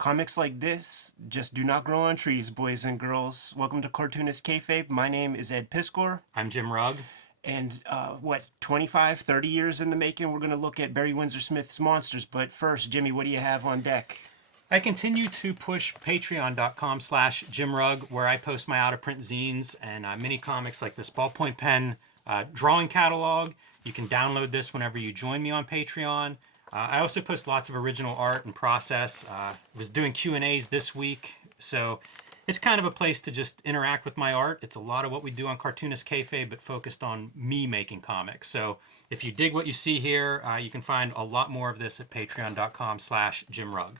Comics like this just do not grow on trees, boys and girls. Welcome to Cartoonist Kayfabe. My name is Ed Piskor. I'm Jim Rugg. And 25, 30 years in the making, we're going to look at Barry Windsor Smith's Monsters. But first, Jimmy, what do you have on deck? I continue to push patreon.com/Jim Rugg, where I post my out-of-print zines and mini comics like this ballpoint pen drawing catalog. You can download this whenever you join me on Patreon. I also post lots of original art and process. Was doing Q&As this week, so it's kind of a place to just interact with my art. It's a lot of what we do on Cartoonist Kayfabe, but focused on me making comics. So if you dig what you see here, you can find a lot more of this at patreon.com/Jim Rugg.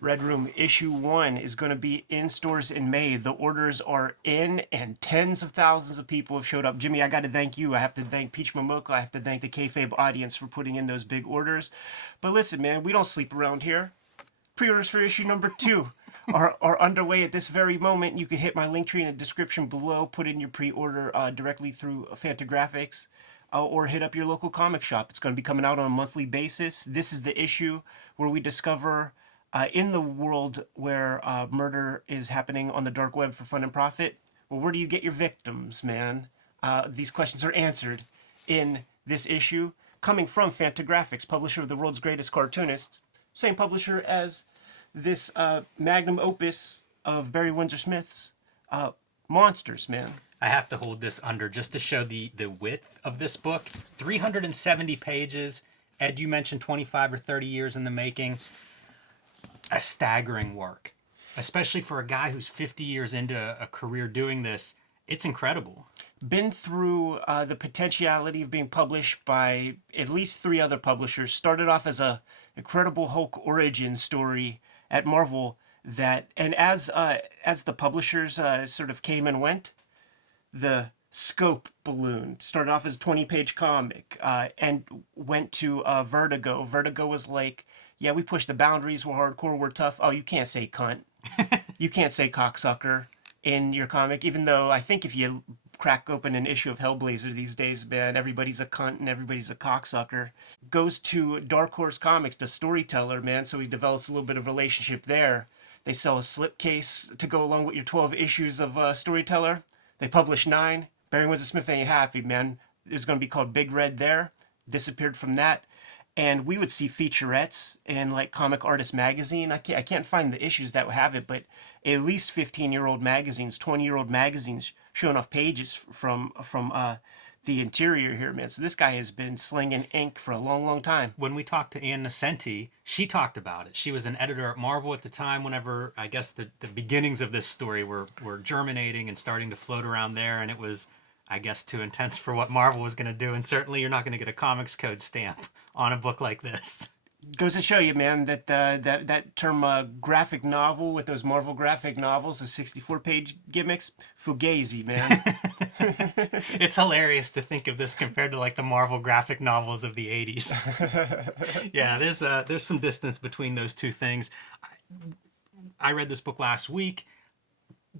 Red Room issue 1 is going to be in stores in May. The orders are in and tens of thousands of people have showed up. Jimmy, I got to thank you. I have to thank Peach Momoko. I have to thank the Kayfabe audience for putting in those big orders. But listen, man, we don't sleep around here. Pre-orders for issue number 2 are underway at this very moment. You can hit my link tree in the description below, put in your pre-order directly through Fantagraphics, or hit up your local comic shop. It's going to be coming out on a monthly basis. This is the issue where we discover in the world where murder is happening on the dark web for fun and profit, well, where do you get your victims, man? These questions are answered in this issue, coming from Fantagraphics, publisher of the world's greatest cartoonists, same publisher as this magnum opus of Barry Windsor Smith's Monsters, man. I have to hold this under just to show the width of this book. 370 pages. Ed, you mentioned 25 or 30 years in the making. A staggering work, especially for a guy who's 50 years into a career doing this. It's incredible. Been through the potentiality of being published by at least 3 other publishers. Started off as a Incredible Hulk origin story at Marvel. And as the publishers sort of came and went, the scope ballooned. Started off as a 20-page comic and went to Vertigo. Vertigo was like, yeah, we push the boundaries, we're hardcore, we're tough. Oh, you can't say cunt. You can't say cocksucker in your comic, even though I think if you crack open an issue of Hellblazer these days, man, everybody's a cunt and everybody's a cocksucker. Goes to Dark Horse Comics, the storyteller, man, so he develops a little bit of relationship there. They sell a slipcase to go along with your 12 issues of Storyteller. They publish 9. Barry Windsor Smith ain't happy, man. It was going to be called Big Red there. Disappeared from that. And we would see featurettes in like Comic Artist magazine. I can't find the issues that would have it, but at least 15-year-old magazines, 20-year-old magazines showing off pages from the interior here, man. So this guy has been slinging ink for a long, long time. When we talked to Ann Nocenti, she talked about it. She was an editor at Marvel at the time whenever, I guess, the beginnings of this story were germinating and starting to float around there, and it was, I guess, too intense for what Marvel was going to do, and certainly you're not going to get a Comics Code stamp on a book like this. Goes to show you, man, that that term graphic novel with those Marvel graphic novels, those 64-page gimmicks, fugazi, man. It's hilarious to think of this compared to like the Marvel graphic novels of the 80s. Yeah, there's some distance between those two things. I read this book last week.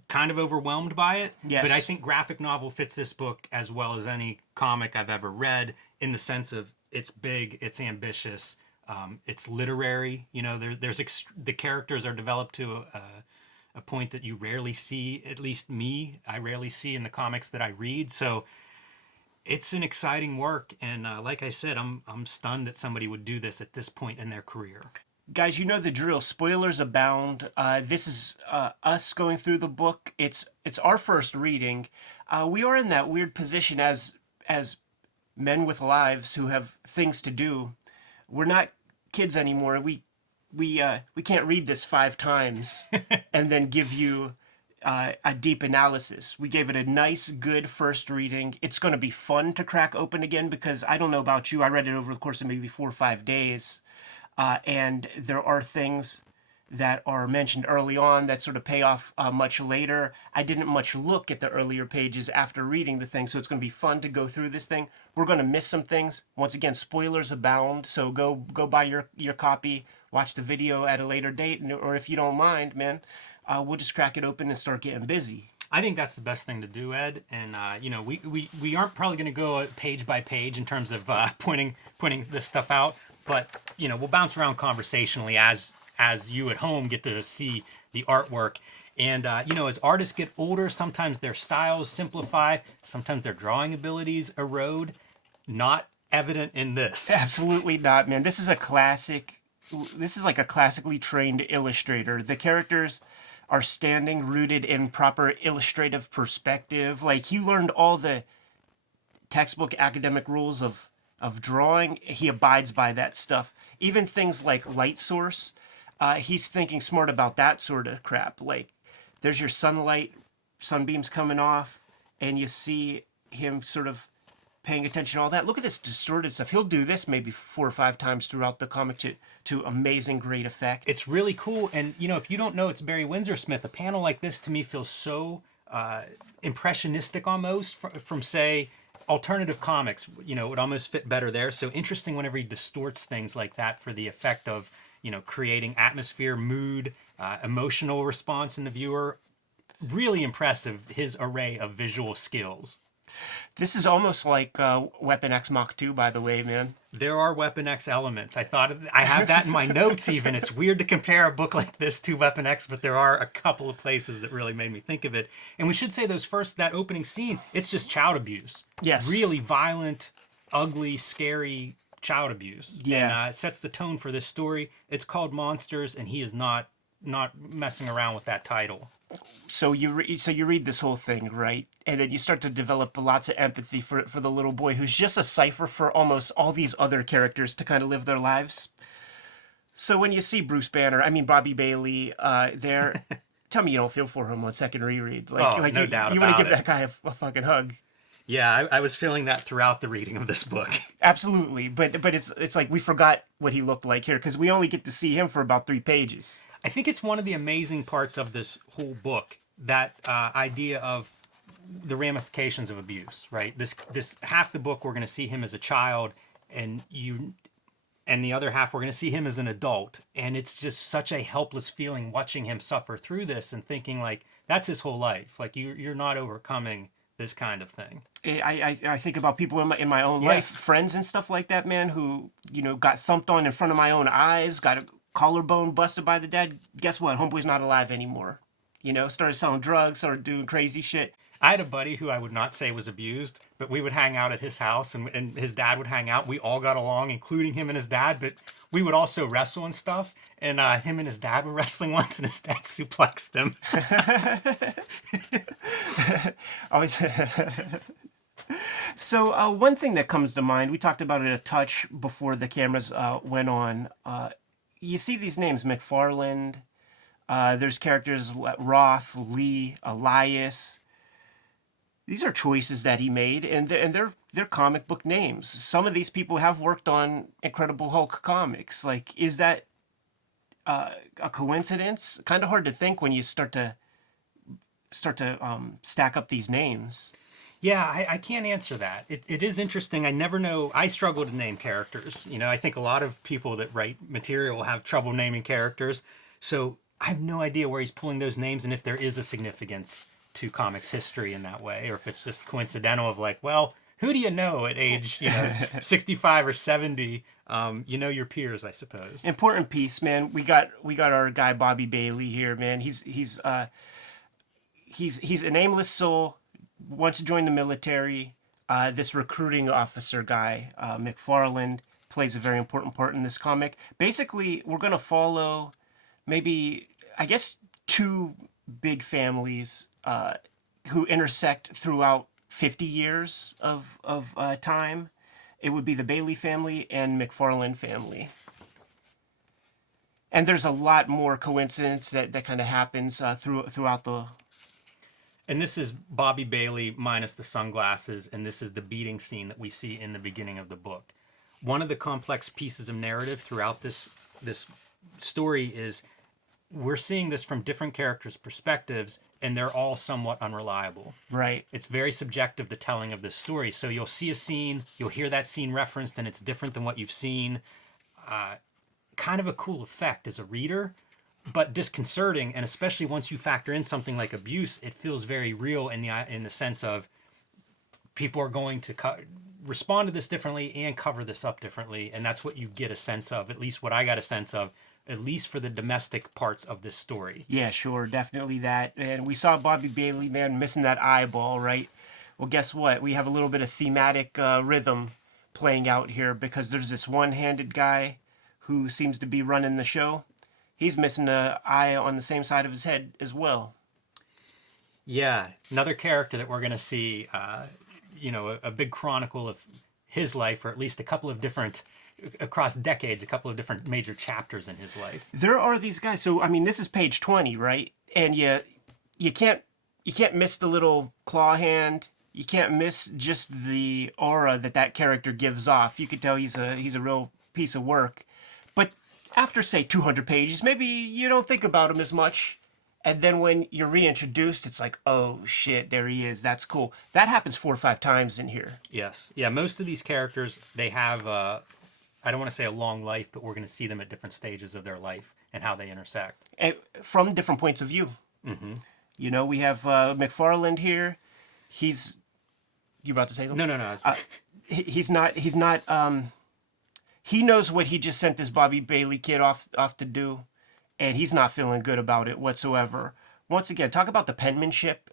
Kind of overwhelmed by it, yes. But I think graphic novel fits this book as well as any comic I've ever read in the sense of it's big, it's ambitious, it's literary. You know, the characters are developed to a point that you rarely see, at least me, I rarely see in the comics that I read. So it's an exciting work, and like I said, I'm stunned that somebody would do this at this point in their career. Guys, you know the drill. Spoilers abound. This is us going through the book. It's our first reading. We are in that weird position as men with lives who have things to do. We're not kids anymore. We can't read this 5 times and then give you a deep analysis. We gave it a nice, good first reading. It's going to be fun to crack open again because I don't know about you. I read it over the course of maybe 4 or 5 days. And there are things that are mentioned early on that sort of pay off much later. I didn't much look at the earlier pages after reading the thing, so it's going to be fun to go through this thing. We're going to miss some things. Once again, spoilers abound, so go buy your copy, watch the video at a later date, or if you don't mind, man, we'll just crack it open and start getting busy. I think that's the best thing to do, Ed. And we aren't probably going to go page by page in terms of pointing this stuff out. but we'll bounce around conversationally as you at home get to see the artwork. And as artists get older, sometimes their styles simplify, sometimes their drawing abilities erode. Not evident in this. Absolutely not, man. This is a classic. This is like a classically trained illustrator. The characters are standing, rooted in proper illustrative perspective. Like, he learned all the textbook academic rules of drawing. He abides by that stuff. Even things like light source, he's thinking smart about that sort of crap. Like, there's your sunlight, sunbeams coming off, and you see him sort of paying attention to all that. Look at this distorted stuff. He'll do this maybe 4 or 5 times throughout the comic to amazing, great effect. It's really cool. And, if you don't know it's Barry Windsor Smith, a panel like this to me feels so impressionistic almost from, say, alternative comics. It would almost fit better there. So interesting whenever he distorts things like that for the effect of, creating atmosphere, mood, emotional response in the viewer. Really impressive, his array of visual skills. This is almost like Weapon X Mach 2, by the way, man. There are Weapon X elements. I have that in my notes even. It's weird to compare a book like this to Weapon X, but there are a couple of places that really made me think of it. And we should say that opening scene, it's just child abuse. Yes. Really violent, ugly, scary child abuse. Yeah. And it sets the tone for this story. It's called Monsters, and he is not messing around with that title. So you read this whole thing, right? And then you start to develop lots of empathy for the little boy who's just a cipher for almost all these other characters to kind of live their lives. So when you see Bobby Bailey there, tell me you don't feel for him on second reread. No doubt about it. You want to give that guy a fucking hug. Yeah, I was feeling that throughout the reading of this book. Absolutely, but it's like we forgot what he looked like here because we only get to see him for about 3 pages. I think it's one of the amazing parts of this whole book, that idea of the ramifications of abuse, right? This half the book we're going to see him as a child, and the other half we're going to see him as an adult, and it's just such a helpless feeling watching him suffer through this and thinking like that's his whole life. Like you're not overcoming this kind of thing. I think about people in my own life, friends and stuff like that, man, who got thumped on in front of my own eyes, got a collarbone busted by the dad. Guess what? Homeboy's not alive anymore. Started selling drugs, started doing crazy shit. I had a buddy who I would not say was abused, but we would hang out at his house, and his dad would hang out. We all got along, including him and his dad, but we would also wrestle and stuff. And him and his dad were wrestling once, and his dad suplexed him. Always. So one thing that comes to mind, we talked about it a touch before the cameras went on. You see these names, McFarland. There's characters Roth, Lee, Elias. These are choices that he made, and they're comic book names. Some of these people have worked on Incredible Hulk comics. Like, is that a coincidence? Kind of hard to think when you start to stack up these names. Yeah, I can't answer that. It is interesting. I never know. I struggle to name characters. I think a lot of people that write material have trouble naming characters. So I have no idea where he's pulling those names and if there is a significance to comics history in that way, or if it's just coincidental of like, well, who do you know at age 65 or 70? Your peers, I suppose. Important piece, man. We got our guy Bobby Bailey here, man. He's a nameless soul. Wants to join the military. This recruiting officer guy, McFarland, plays a very important part in this comic. Basically, we're going to follow maybe, I guess, 2 big families who intersect throughout 50 years of time. It would be the Bailey family and McFarland family. And there's a lot more coincidence that kind of happens throughout the... And this is Bobby Bailey minus the sunglasses, and this is the beating scene that we see in the beginning of the book. One of the complex pieces of narrative throughout this story is we're seeing this from different characters' perspectives, and they're all somewhat unreliable. Right. It's very subjective, the telling of this story. So you'll see a scene, you'll hear that scene referenced, and it's different than what you've seen. Kind of a cool effect as a reader, but disconcerting, and especially once you factor in something like abuse, it feels very real in the sense of people are going to respond to this differently and cover this up differently, and that's what you get a sense of, at least what I got a sense of, at least for the domestic parts of this story. Yeah, sure, definitely that. And we saw Bobby Bailey, man, missing that eyeball, right? Well, guess what? We have a little bit of thematic rhythm playing out here because there's this one-handed guy who seems to be running the show. He's missing an eye on the same side of his head as well. Yeah, another character that we're going to see, a big chronicle of his life, or at least a couple of different, across decades, a couple of different major chapters in his life. There are these guys. So, I mean, this is page 20, right? And you can't miss the little claw hand. You can't miss just the aura that character gives off. You could tell he's a real piece of work. But after, say, 200 pages, maybe you don't think about him as much. And then when you're reintroduced, it's like, oh, shit, there he is. That's cool. That happens 4 or 5 times in here. Yes. Yeah, most of these characters, they have, I don't want to say a long life, but we're going to see them at different stages of their life and how they intersect. And from different points of view. Mm-hmm. You know, we have McFarland here. You about to say something? No. He's not, he knows what he just sent this Bobby Bailey kid off to do. And he's not feeling good about it whatsoever. Once again, talk about the penmanship.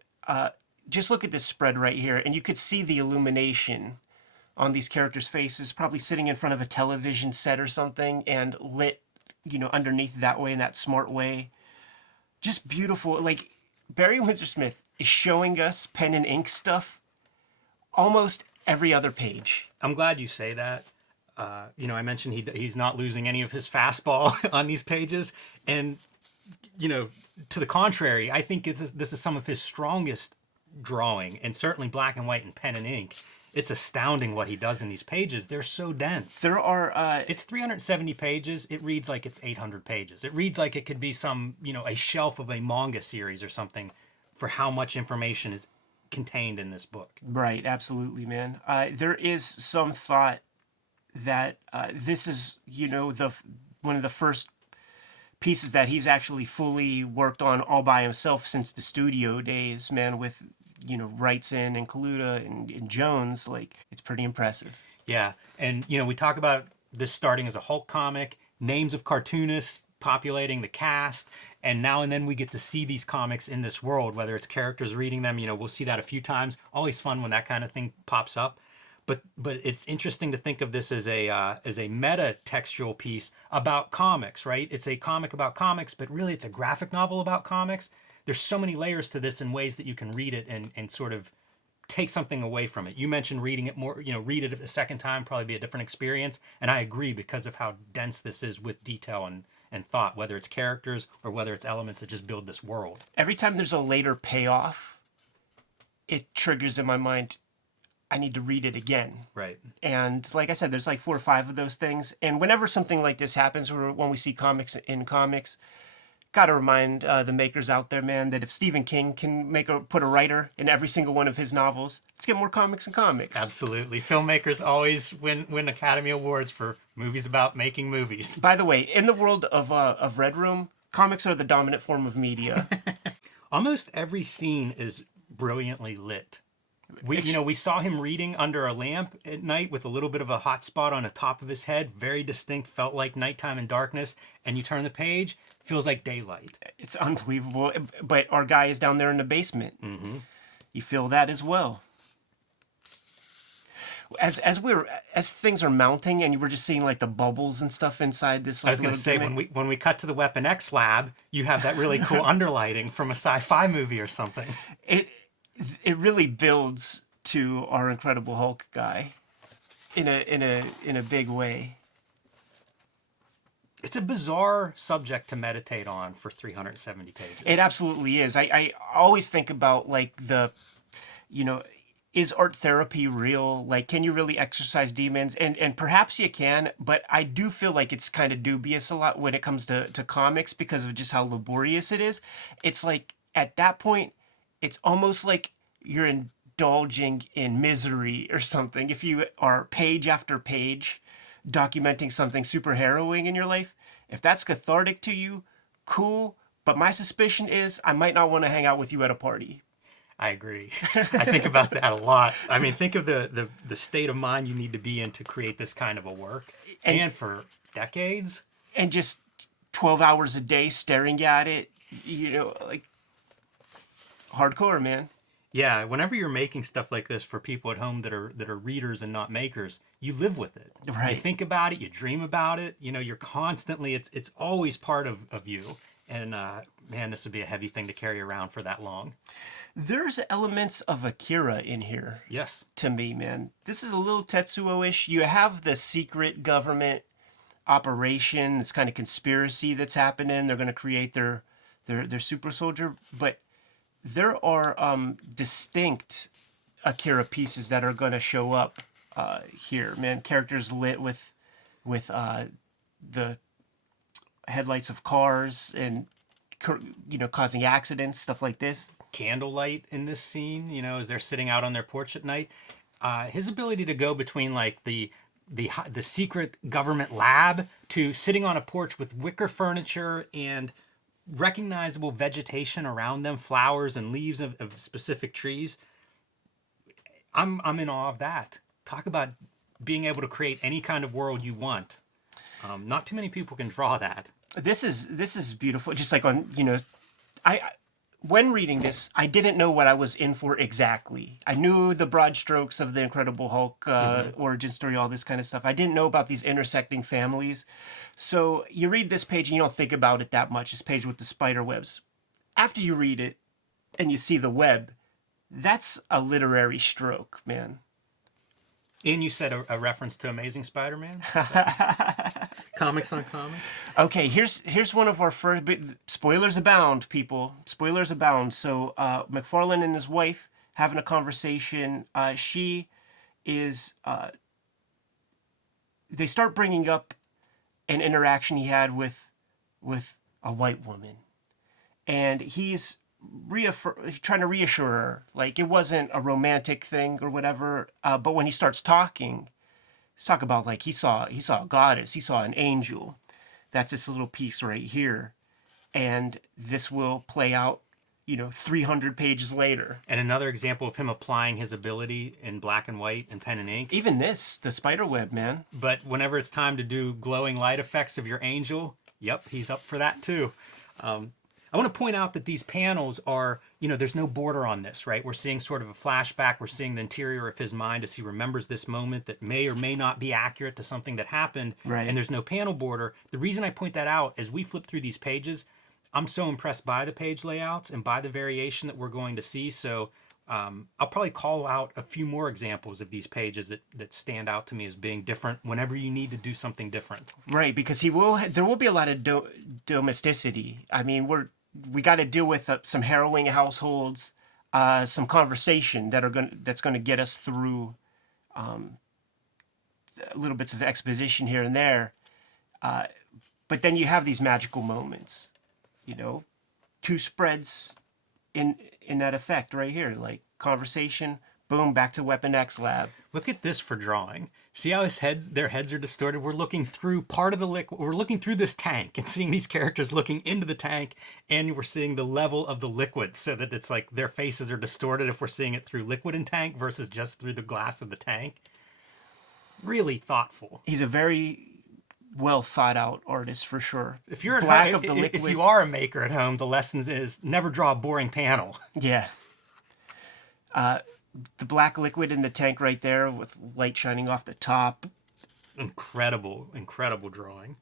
Just look at this spread right here, and you could see the illumination on these characters' faces, probably sitting in front of a television set or something, and lit, underneath that way, in that smart way. Just beautiful. Like, Barry Windsor Smith is showing us pen and ink stuff almost every other page. I'm glad you say that. I mentioned he's not losing any of his fastball on these pages. And, to the contrary, I think this is some of his strongest drawing, and certainly black and white and pen and ink. It's astounding what he does in these pages. They're so dense. There are... It's 370 pages. It reads like it's 800 pages. It reads like it could be some, a shelf of a manga series or something for how much information is contained in this book. Right, absolutely, man. There is some thought that this is, one of the first pieces that he's actually fully worked on all by himself since the studio days, man, with, Wrightson and Kaluta and Jones. Like, it's pretty impressive. Yeah, and, we talk about this starting as a Hulk comic, names of cartoonists populating the cast, and now and then we get to see these comics in this world, whether it's characters reading them, we'll see that a few times. Always fun when that kind of thing pops up. But it's interesting to think of this as a meta-textual piece about comics, right? It's a comic about comics, but really it's a graphic novel about comics. There's so many layers to this in ways that you can read it and sort of take something away from it. You mentioned reading it more, read it a second time, probably be a different experience. And I agree because of how dense this is with detail and thought, whether it's characters or whether it's elements that just build this world. Every time there's a later payoff, it triggers in my mind, I need to read it again. Right. And like I said, there's like 4 or 5 of those things. And whenever something like this happens, or when we see comics in comics, got to remind the makers out there, man, that if Stephen King can put a writer in every single one of his novels, let's get more comics and comics. Absolutely. Filmmakers always win Academy Awards for movies about making movies. By the way, in the world of Red Room, comics are the dominant form of media. Almost every scene is brilliantly lit. We saw him reading under a lamp at night with a little bit of a hot spot on the top of his head. Very distinct, felt like nighttime and darkness. And you turn the page, feels like daylight. It's unbelievable. But our guy is down there in the basement. Mm-hmm. You feel that as well. As things are mounting and you were just seeing like the bubbles and stuff inside this. Like, I was going to say, when we cut to the Weapon X lab, you have that really cool underlighting from a sci-fi movie or something. It really builds to our Incredible Hulk guy in a big way. It's a bizarre subject to meditate on for 370 pages. It absolutely is. I always think about like is art therapy real? Like, can you really exorcise demons? And perhaps you can, but I do feel like it's kind of dubious a lot when it comes to comics because of just how laborious it is. It's like at that point, it's almost like you're indulging in misery or something. If you are page after page documenting something super harrowing in your life, if that's cathartic to you, cool. But my suspicion is I might not want to hang out with you at a party. I agree. I think about that a lot. I mean, think of the state of mind you need to be in to create this kind of a work, And and for decades. and just 12 hours a day staring at it, like hardcore, man. Yeah, whenever you're making stuff like this for people at home that are readers and not makers, you live with it. You Right. think about it, you dream about it. You're constantly it's always part of you. And man, this would be a heavy thing to carry around for that long. There's elements of Akira in here Yes. to me, man. This is a little Tetsuo-ish. You have the secret government operation, this kind of conspiracy that's happening. They're going to create their super soldier, but there are distinct Akira pieces that are going to show up here, man. Characters lit with the headlights of cars and causing accidents, stuff like this. Candlelight in this scene, as they're sitting out on their porch at night. His ability to go between like the secret government lab to sitting on a porch with wicker furniture and recognizable vegetation around them, flowers and leaves of specific trees. I'm in awe of that. Talk about being able to create any kind of world you want. Not too many people can draw that. This is beautiful. Just like I when reading this, I didn't know what I was in for exactly. I knew the broad strokes of the Incredible Hulk origin story, all this kind of stuff. I didn't know about these intersecting families. So you read this page and you don't think about it that much. This page with the spider webs. After you read it and you see the web, that's a literary stroke, man. And you said a reference to Amazing Spider-Man? Comics on comics? Okay, here's one of our first. Spoilers abound, people. Spoilers abound. So McFarlane and his wife having a conversation. She is. They start bringing up an interaction he had with a white woman, and he's trying to reassure her, like it wasn't a romantic thing or whatever. But when he starts talking, he's talking about like he saw a goddess, he saw an angel. That's this little piece right here, and this will play out, 300 pages later. And another example of him applying his ability in black and white and pen and ink. Even this, the spider web, man. But whenever it's time to do glowing light effects of your angel, yep, he's up for that too. I want to point out that these panels are, there's no border on this, right? We're seeing sort of a flashback. We're seeing the interior of his mind as he remembers this moment that may or may not be accurate to something that happened. Right. And there's no panel border. The reason I point that out, as we flip through these pages, I'm so impressed by the page layouts and by the variation that we're going to see. So I'll probably call out a few more examples of these pages that stand out to me as being different whenever you need to do something different. Right, because there will be a lot of domesticity. I mean, we got to deal with some harrowing households, some conversation that's going to get us through little bits of exposition here and there. But then you have these magical moments, two spreads in that effect right here, like conversation, boom, back to Weapon X lab. Look at this for drawing. See how their heads are distorted? We're looking through part of the liquid. We're looking through this tank and seeing these characters looking into the tank, and we're seeing the level of the liquid so that it's like their faces are distorted if we're seeing it through liquid and tank versus just through the glass of the tank. Really thoughtful. He's a very well thought out artist for sure. If you're Black at of the home, liquid. if you are a maker at home, the lesson is never draw a boring panel. Yeah. The black liquid in the tank right there with light shining off the top. Incredible drawing.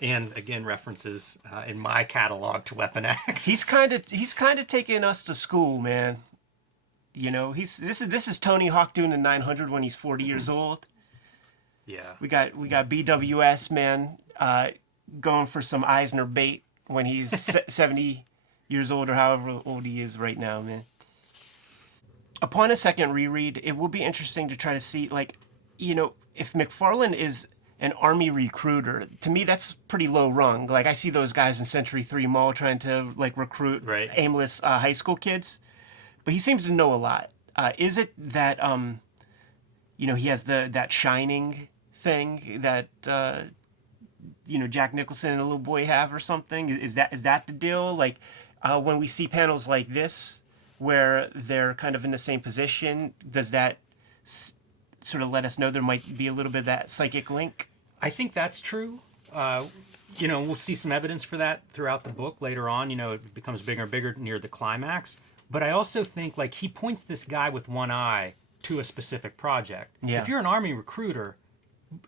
And again, references in my catalog to Weapon X. He's kind of taking us to school, man. This is Tony Hawk doing the 900 when he's 40 years old. Yeah. We got BWS, man, going for some Eisner bait when he's 70 years old or however old he is right now, man. Upon a second reread, it will be interesting to try to see, if McFarlane is an army recruiter, to me that's pretty low rung. Like I see those guys in Century 3 Mall trying to recruit Right. aimless high school kids, but he seems to know a lot. Is it that he has that shining thing that Jack Nicholson and a little boy have or something? Is that the deal? Like when we see panels like this, where they're kind of in the same position? Does that sort of let us know there might be a little bit of that psychic link? I think that's true. We'll see some evidence for that throughout the book later on. It becomes bigger and bigger near the climax. But I also think, like, he points this guy with one eye to a specific project. Yeah. If you're an Army recruiter,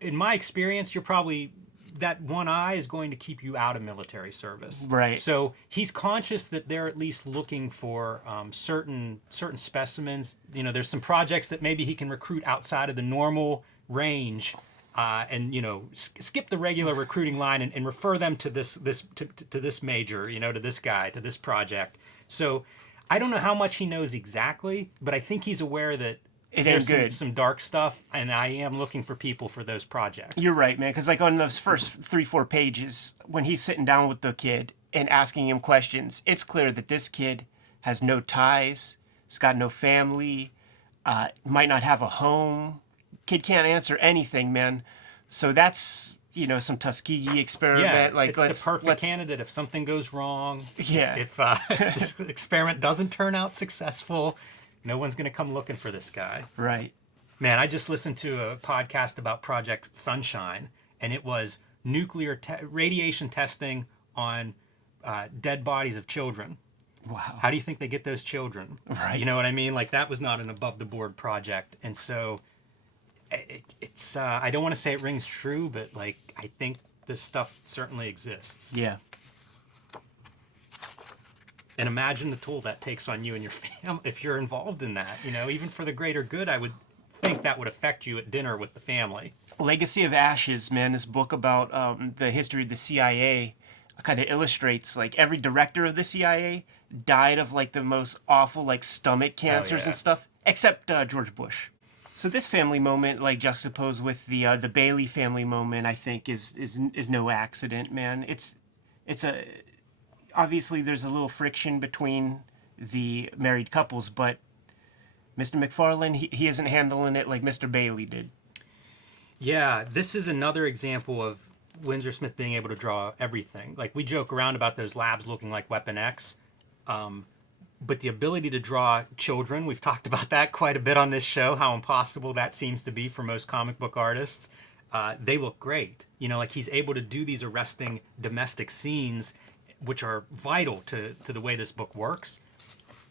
in my experience, you're probably, that one eye is going to keep you out of military service. Right. So he's conscious that they're at least looking for certain specimens. There's some projects that maybe he can recruit outside of the normal range, and skip the regular recruiting line and refer them to this major, to this guy, to this project. So I don't know how much he knows exactly, but I think he's aware that there's some dark stuff, and I am looking for people for those projects. You're right, man, because like on those first 3-4 pages, when he's sitting down with the kid and asking him questions, it's clear that this kid has no ties, he's got no family, might not have a home. Kid can't answer anything, man. So that's, some Tuskegee experiment. Yeah, like, it's the perfect candidate if something goes wrong. Yeah. If this experiment doesn't turn out successful, no one's going to come looking for this guy. Right. Man, I just listened to a podcast about Project Sunshine, and it was nuclear radiation testing on dead bodies of children. Wow. How do you think they get those children? Right. You know what I mean? Like, that was not an above-the-board project. And so it's I don't want to say it rings true, but, like, I think this stuff certainly exists. Yeah. And imagine the toll that takes on you and your family if you're involved in that. Even for the greater good, I would think that would affect you at dinner with the family. Legacy of Ashes, man, this book about the history of the CIA kind of illustrates, like, every director of the CIA died of, like, the most awful, like, stomach cancers and stuff, except George Bush. So this family moment, like, juxtaposed with the Bailey family moment, I think is no accident, man. It's obviously there's a little friction between the married couples, but Mr. McFarlane, he isn't handling it like Mr. Bailey did. Yeah, this is another example of Windsor Smith being able to draw everything. Like, we joke around about those labs looking like Weapon X, but the ability to draw children, we've talked about that quite a bit on this show, how impossible that seems to be for most comic book artists. They look great. Like, he's able to do these arresting domestic scenes, which are vital to the way this book works.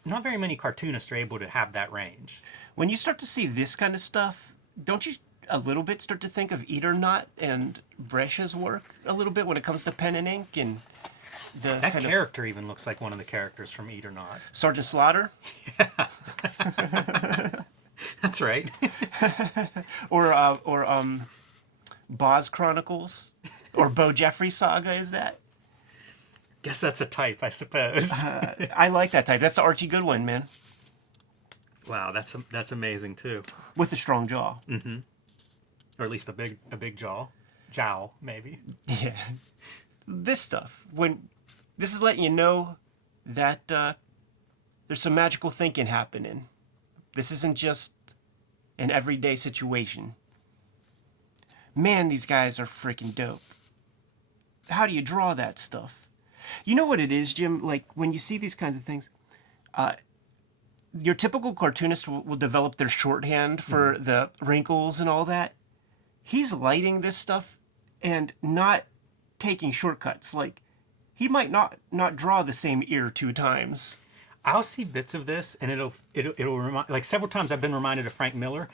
Not very many cartoonists are able to have that range. When you start to see this kind of stuff, don't you a little bit start to think of Eternaut and Brescia's work a little bit when it comes to pen and ink and that character even looks like one of the characters from Eternaut. Sergeant Slaughter? That's right. or Boz Chronicles? Or Bo Jeffrey Saga, is that? Guess that's a type, I suppose. I like that type. That's the Archie Goodwin, man. Wow, that's amazing too. With a strong jaw. Mm-hmm. Or at least a big jaw. Jowl, maybe. Yeah. This stuff, this is letting you know that there's some magical thinking happening. This isn't just an everyday situation. Man, these guys are freaking dope. How do you draw that stuff? You know what it is, Jim? Like, when you see these kinds of things, your typical cartoonist will develop their shorthand for the wrinkles and all that. He's lighting this stuff and not taking shortcuts. Like, he might not draw the same ear 2 times. I'll see bits of this, and it'll remind, like, several times I've been reminded of Frank Miller.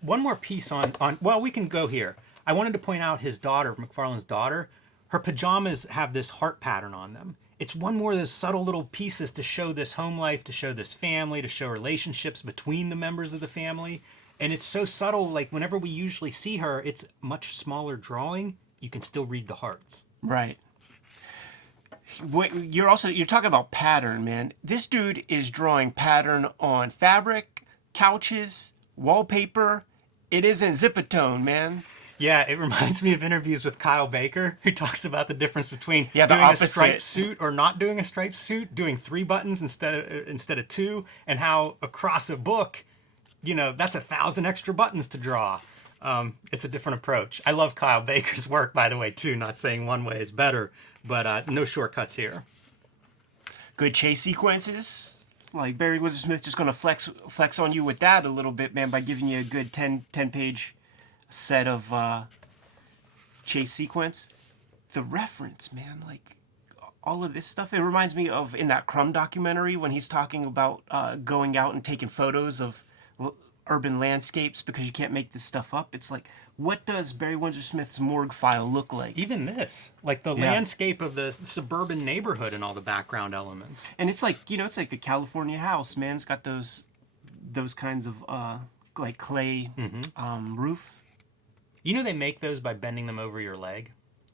One more piece on well, we can go here. I wanted to point out his daughter, McFarlane's daughter. Her pajamas have this heart pattern on them. It's one more of those subtle little pieces to show this home life, to show this family, to show relationships between the members of the family. And it's so subtle, like, whenever we usually see her, it's much smaller drawing. You can still read the hearts. Right. You're talking about pattern, man. This dude is drawing pattern on fabric, couches, wallpaper. It isn't Zipatone, man. Yeah, it reminds me of interviews with Kyle Baker, who talks about the difference between doing a striped suit or not doing a striped suit, doing 3 buttons instead of 2, and how across a book, that's 1,000 extra buttons to draw. It's a different approach. I love Kyle Baker's work, by the way, too. Not saying one way is better, but no shortcuts here. Good chase sequences. Like Barry Windsor Smith just gonna flex on you with that a little bit, man, by giving you a good 10 page set of chase sequence. The reference, man, like all of this stuff. It reminds me of in that Crumb documentary when he's talking about going out and taking photos of urban landscapes because you can't make this stuff up. It's like, what does Barry Windsor Smith's morgue file look like? Even this, like the landscape of the suburban neighborhood and all the background elements. And it's like, it's like the California house, man. It's got those kinds of like clay roof. You know they make those by bending them over your leg.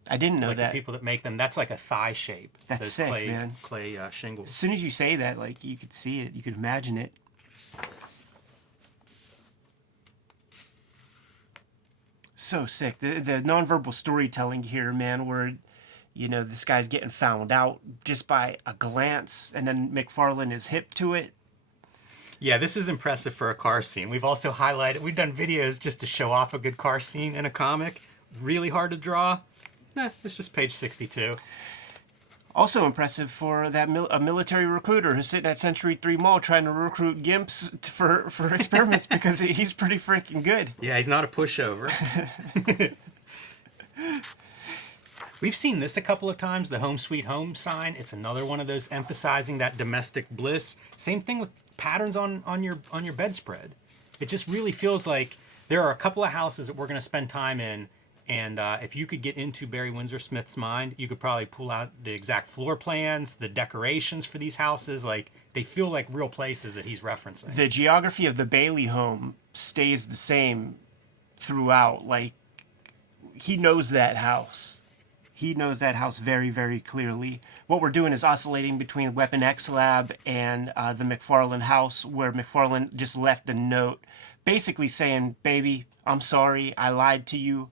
I didn't know like that. The people that make them, that's like a thigh shape. That's those sick, clay, man. Clay shingles. As soon as you say that, like you could see it, you could imagine it. So sick. The nonverbal storytelling here, man, where this guy's getting found out just by a glance, and then McFarlane is hip to it. Yeah, this is impressive for a car scene. We've also highlighted, we've done videos just to show off a good car scene in a comic. Really hard to draw. It's just page 62. Also impressive for that a military recruiter who's sitting at Century 3 Mall trying to recruit gimps for experiments because he's pretty freaking good. Yeah, he's not a pushover. We've seen this a couple of times, the Home Sweet Home sign. It's another one of those emphasizing that domestic bliss. Same thing with patterns on your bedspread. It just really feels like there are a couple of houses that we're going to spend time in. And if you could get into Barry Windsor Smith's mind, you could probably pull out the exact floor plans, the decorations for these houses. Like, they feel like real places that he's referencing. The geography of the Bailey home stays the same throughout. Like, he knows that house. He knows that house very, very clearly. What we're doing is oscillating between Weapon X Lab and the McFarlane house, where McFarlane just left a note basically saying, baby, I'm sorry, I lied to you.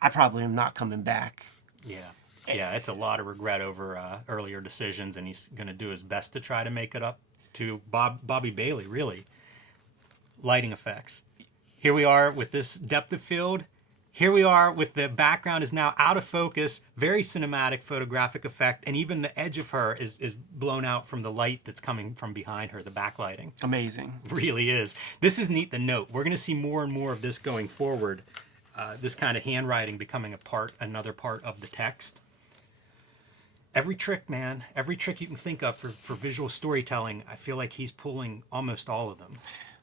I probably am not coming back. Yeah, it's a lot of regret over earlier decisions, and he's going to do his best to try to make it up to Bobby Bailey, really. Lighting effects. Here we are with this depth of field. Here we are with the background is now out of focus, very cinematic photographic effect, and even the edge of her is blown out from the light that's coming from behind her, the backlighting. Amazing. Really is. This is neat to note. We're going to see more and more of this going forward. This kind of handwriting becoming another part of the text. Every trick, man, every trick you can think of for visual storytelling, I feel like he's pulling almost all of them.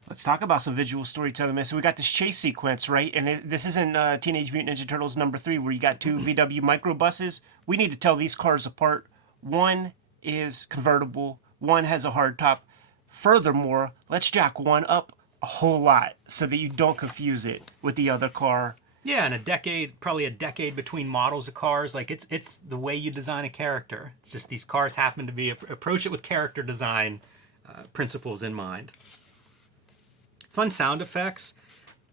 Let's talk about some visual storytelling, man. So we got this chase sequence, right? And this isn't Teenage Mutant Ninja Turtles #3 where you got two VW microbuses. We need to tell these cars apart. One is convertible. One has a hard top. Furthermore, let's jack one up a whole lot so that you don't confuse it with the other car. Yeah, and probably a decade between models of cars. Like, it's the way you design a character. It's just these cars happen to be, approach it with character design principles in mind. Fun sound effects.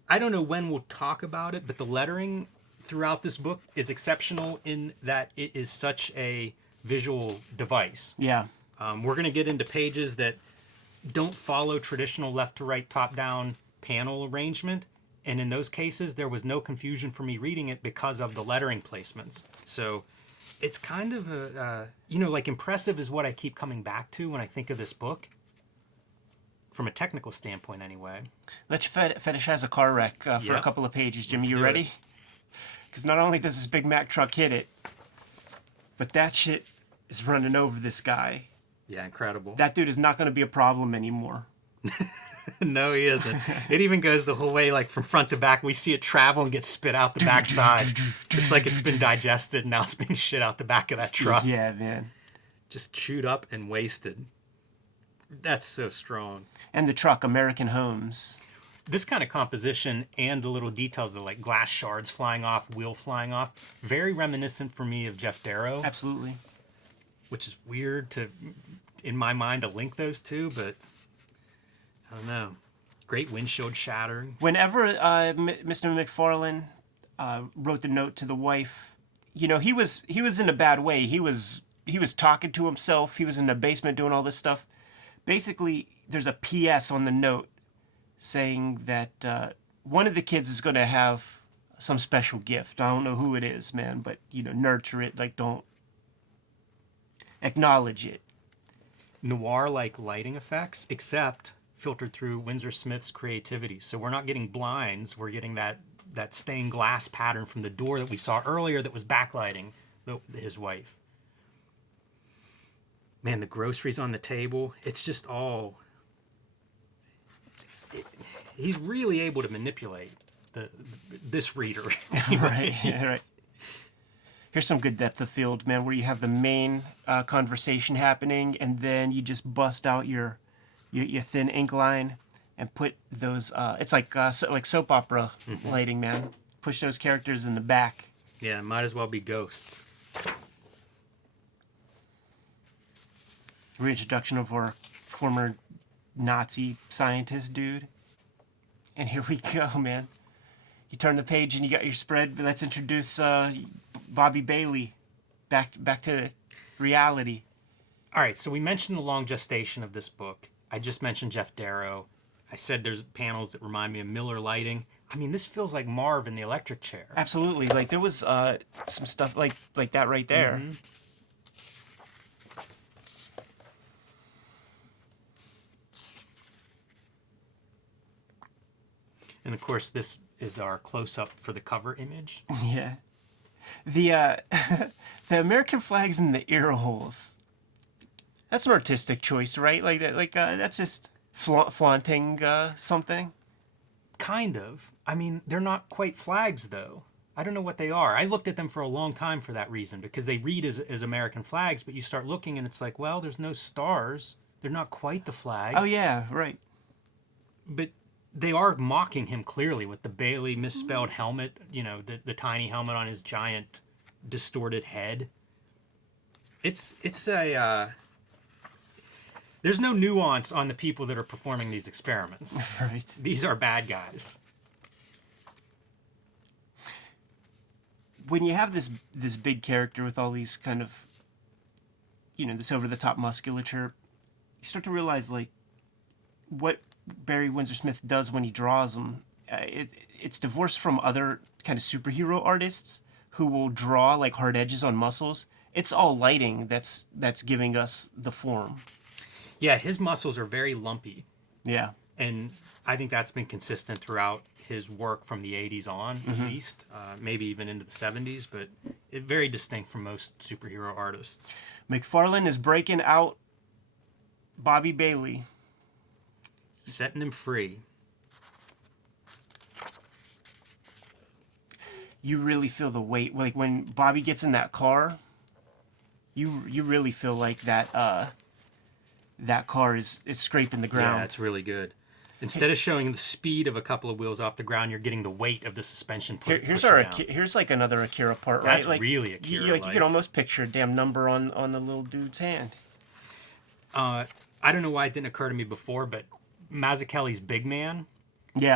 I don't know when we'll talk about it, but the lettering throughout this book is exceptional in that it is such a visual device. Yeah. We're going to get into pages that don't follow traditional left to right, top down panel arrangement. And in those cases, there was no confusion for me reading it because of the lettering placements. So it's kind of like impressive is what I keep coming back to when I think of this book. From a technical standpoint, anyway. Let's fetishize a car wreck for a couple of pages, Jimmy. You ready? Because not only does this Big Mac truck hit it, but that shit is running over this guy. Yeah, incredible. That dude is not going to be a problem anymore. No, he isn't. It even goes the whole way, like from front to back. We see it travel and get spit out the backside. It's like it's been digested and now it's being shit out the back of that truck. Yeah, man. Just chewed up and wasted. That's so strong. And the truck, American Homes. This kind of composition and the little details of like glass shards flying off, wheel flying off, very reminiscent for me of Jeff Darrow. Absolutely. Which is weird in my mind, to link those two, but I don't know. Great windshield shattering. Whenever Mr. McFarlane wrote the note to the wife, he was in a bad way. He was talking to himself. He was in the basement doing all this stuff. Basically, there's a PS on the note saying that one of the kids is going to have some special gift. I don't know who it is, man, but, nurture it. Like, don't acknowledge it. noir-like lighting effects, except filtered through Windsor Smith's creativity. So we're not getting blinds, we're getting that stained glass pattern from the door that we saw earlier that was backlighting his wife. Man, the groceries on the table, it's just all... he's really able to manipulate this reader. Right, yeah, right. Here's some good depth of field, man, where you have the main conversation happening, and then you just bust out your thin ink line and put those. It's like like soap opera lighting, man. Push those characters in the back. Yeah, might as well be ghosts. Reintroduction of our former Nazi scientist dude. And here we go, man. You turn the page and you got your spread. Let's introduce Bobby Bailey back to reality. All right, so we mentioned the long gestation of this book. I just mentioned Jeff Darrow. I said there's panels that remind me of Miller lighting. I mean, this feels like Marv in the electric chair. Absolutely. Like there was some stuff like that right there. Mm-hmm. And of course, this is our close-up for the cover image. Yeah. The the American flags in the ear holes. That's an artistic choice, right? Like that's just flaunting something. Kind of. I mean, they're not quite flags, though. I don't know what they are. I looked at them for a long time for that reason, because they read as American flags, but you start looking and it's like, well, there's no stars. They're not quite the flag. Oh, yeah, right. But they are mocking him clearly with the Bailey misspelled helmet, you know, the tiny helmet on his giant distorted head. It's a... there's no nuance on the people that are performing these experiments. Right. These are bad guys. When you have this big character with all these kind of, you know, this over-the-top musculature, you start to realize, like, what Barry Windsor Smith does when he draws them. It's divorced from other kind of superhero artists who will draw, like, hard edges on muscles. It's all lighting that's giving us the form. Yeah, his muscles are very lumpy. Yeah. And I think that's been consistent throughout his work from the 80s on, at least. Maybe even into the 70s, but very distinct from most superhero artists. McFarlane is breaking out Bobby Bailey. Setting him free. You really feel the weight. Like when Bobby gets in that car, you really feel like that car is scraping the ground. Yeah, it's really good. Instead of showing the speed of a couple of wheels off the ground, you're getting the weight of the suspension. Here's like another Akira part, right? That's like, really Akira. You can almost picture a damn number on the little dude's hand. I don't know why it didn't occur to me before, but Mazzucchelli's Big Man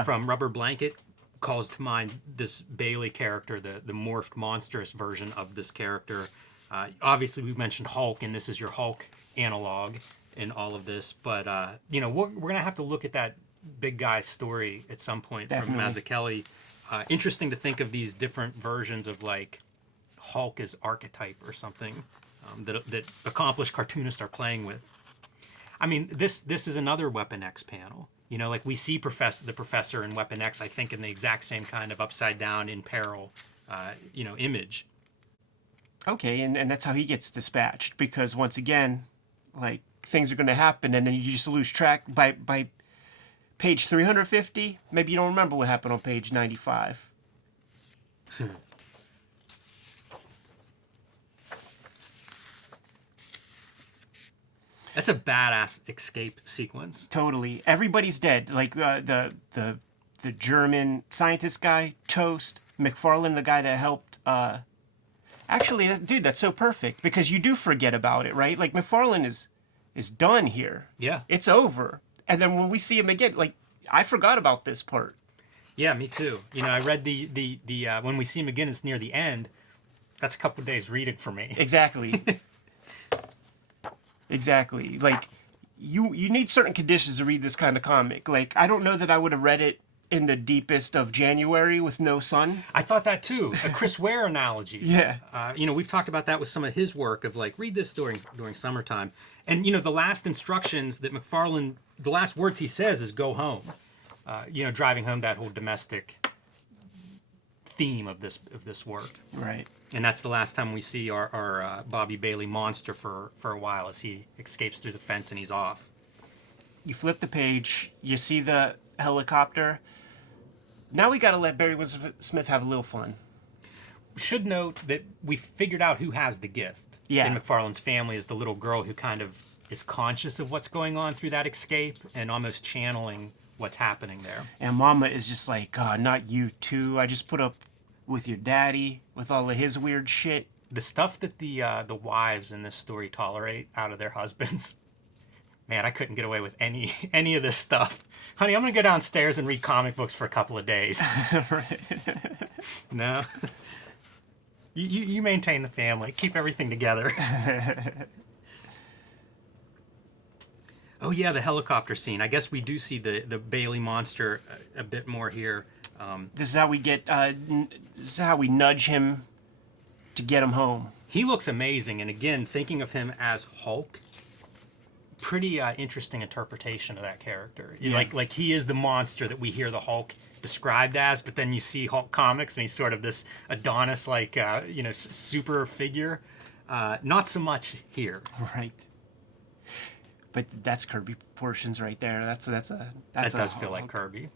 from Rubber Blanket calls to mind this Bailey character, the morphed monstrous version of this character. Obviously, we mentioned Hulk, and this is your Hulk analog in all of this. But, you know, we're going to have to look at that big guy story at some point. Definitely. From Mazzucchelli. Interesting to think of these different versions of, like, Hulk as archetype or something that accomplished cartoonists are playing with. I mean, this is another Weapon X panel. You know, like we see the professor in Weapon X, I think, in the exact same kind of upside down in peril, image. Okay, and that's how he gets dispatched, because once again, like, things are going to happen, and then you just lose track by page 350. Maybe you don't remember what happened on page 95. That's a badass escape sequence. Totally. Everybody's dead. Like the German scientist guy, Toast, McFarlane, the guy that helped. Actually, dude, that's so perfect, because you do forget about it, right? Like McFarlane is done here. Yeah. It's over. And then when we see him again, like, I forgot about this part. Yeah, me too. You know, I read the when we see him again, it's near the end. That's a couple of days reading for me. Exactly. Exactly. Like, you need certain conditions to read this kind of comic. Like, I don't know that I would have read it in the deepest of January with no sun. I thought that too. A Chris Ware analogy. Yeah. We've talked about that with some of his work of like, read this during summertime. And, the last instructions that McFarlane, the last words he says is go home. Driving home that whole domestic theme of this work. Right. And that's the last time we see our Bobby Bailey monster for a while as he escapes through the fence and he's off. You flip the page, you see the helicopter. Now we got to let Barry Windsor Smith have a little fun. Should note that we figured out who has the gift Yeah. in McFarlane's family is the little girl who kind of is conscious of what's going on through that escape and almost channeling what's happening there. And Mama is just like, not you too. I just put up with your daddy with all of his weird shit. The stuff that the wives in this story tolerate out of their husbands, man, I couldn't get away with any of this stuff. Honey, I'm gonna go downstairs and read comic books for a couple of days. Right. No. You maintain the family. Keep everything together. Oh yeah, the helicopter scene. I guess we do see the Bailey monster a bit more here. This is how we get. This is how we nudge him to get him home. He looks amazing, and again, thinking of him as Hulk, pretty interesting interpretation of that character. Yeah. Like he is the monster that we hear the Hulk described as, but then you see Hulk comics, and he's sort of this Adonis, super figure. Not so much here. Right. But that's Kirby proportions right there. That does feel like Kirby.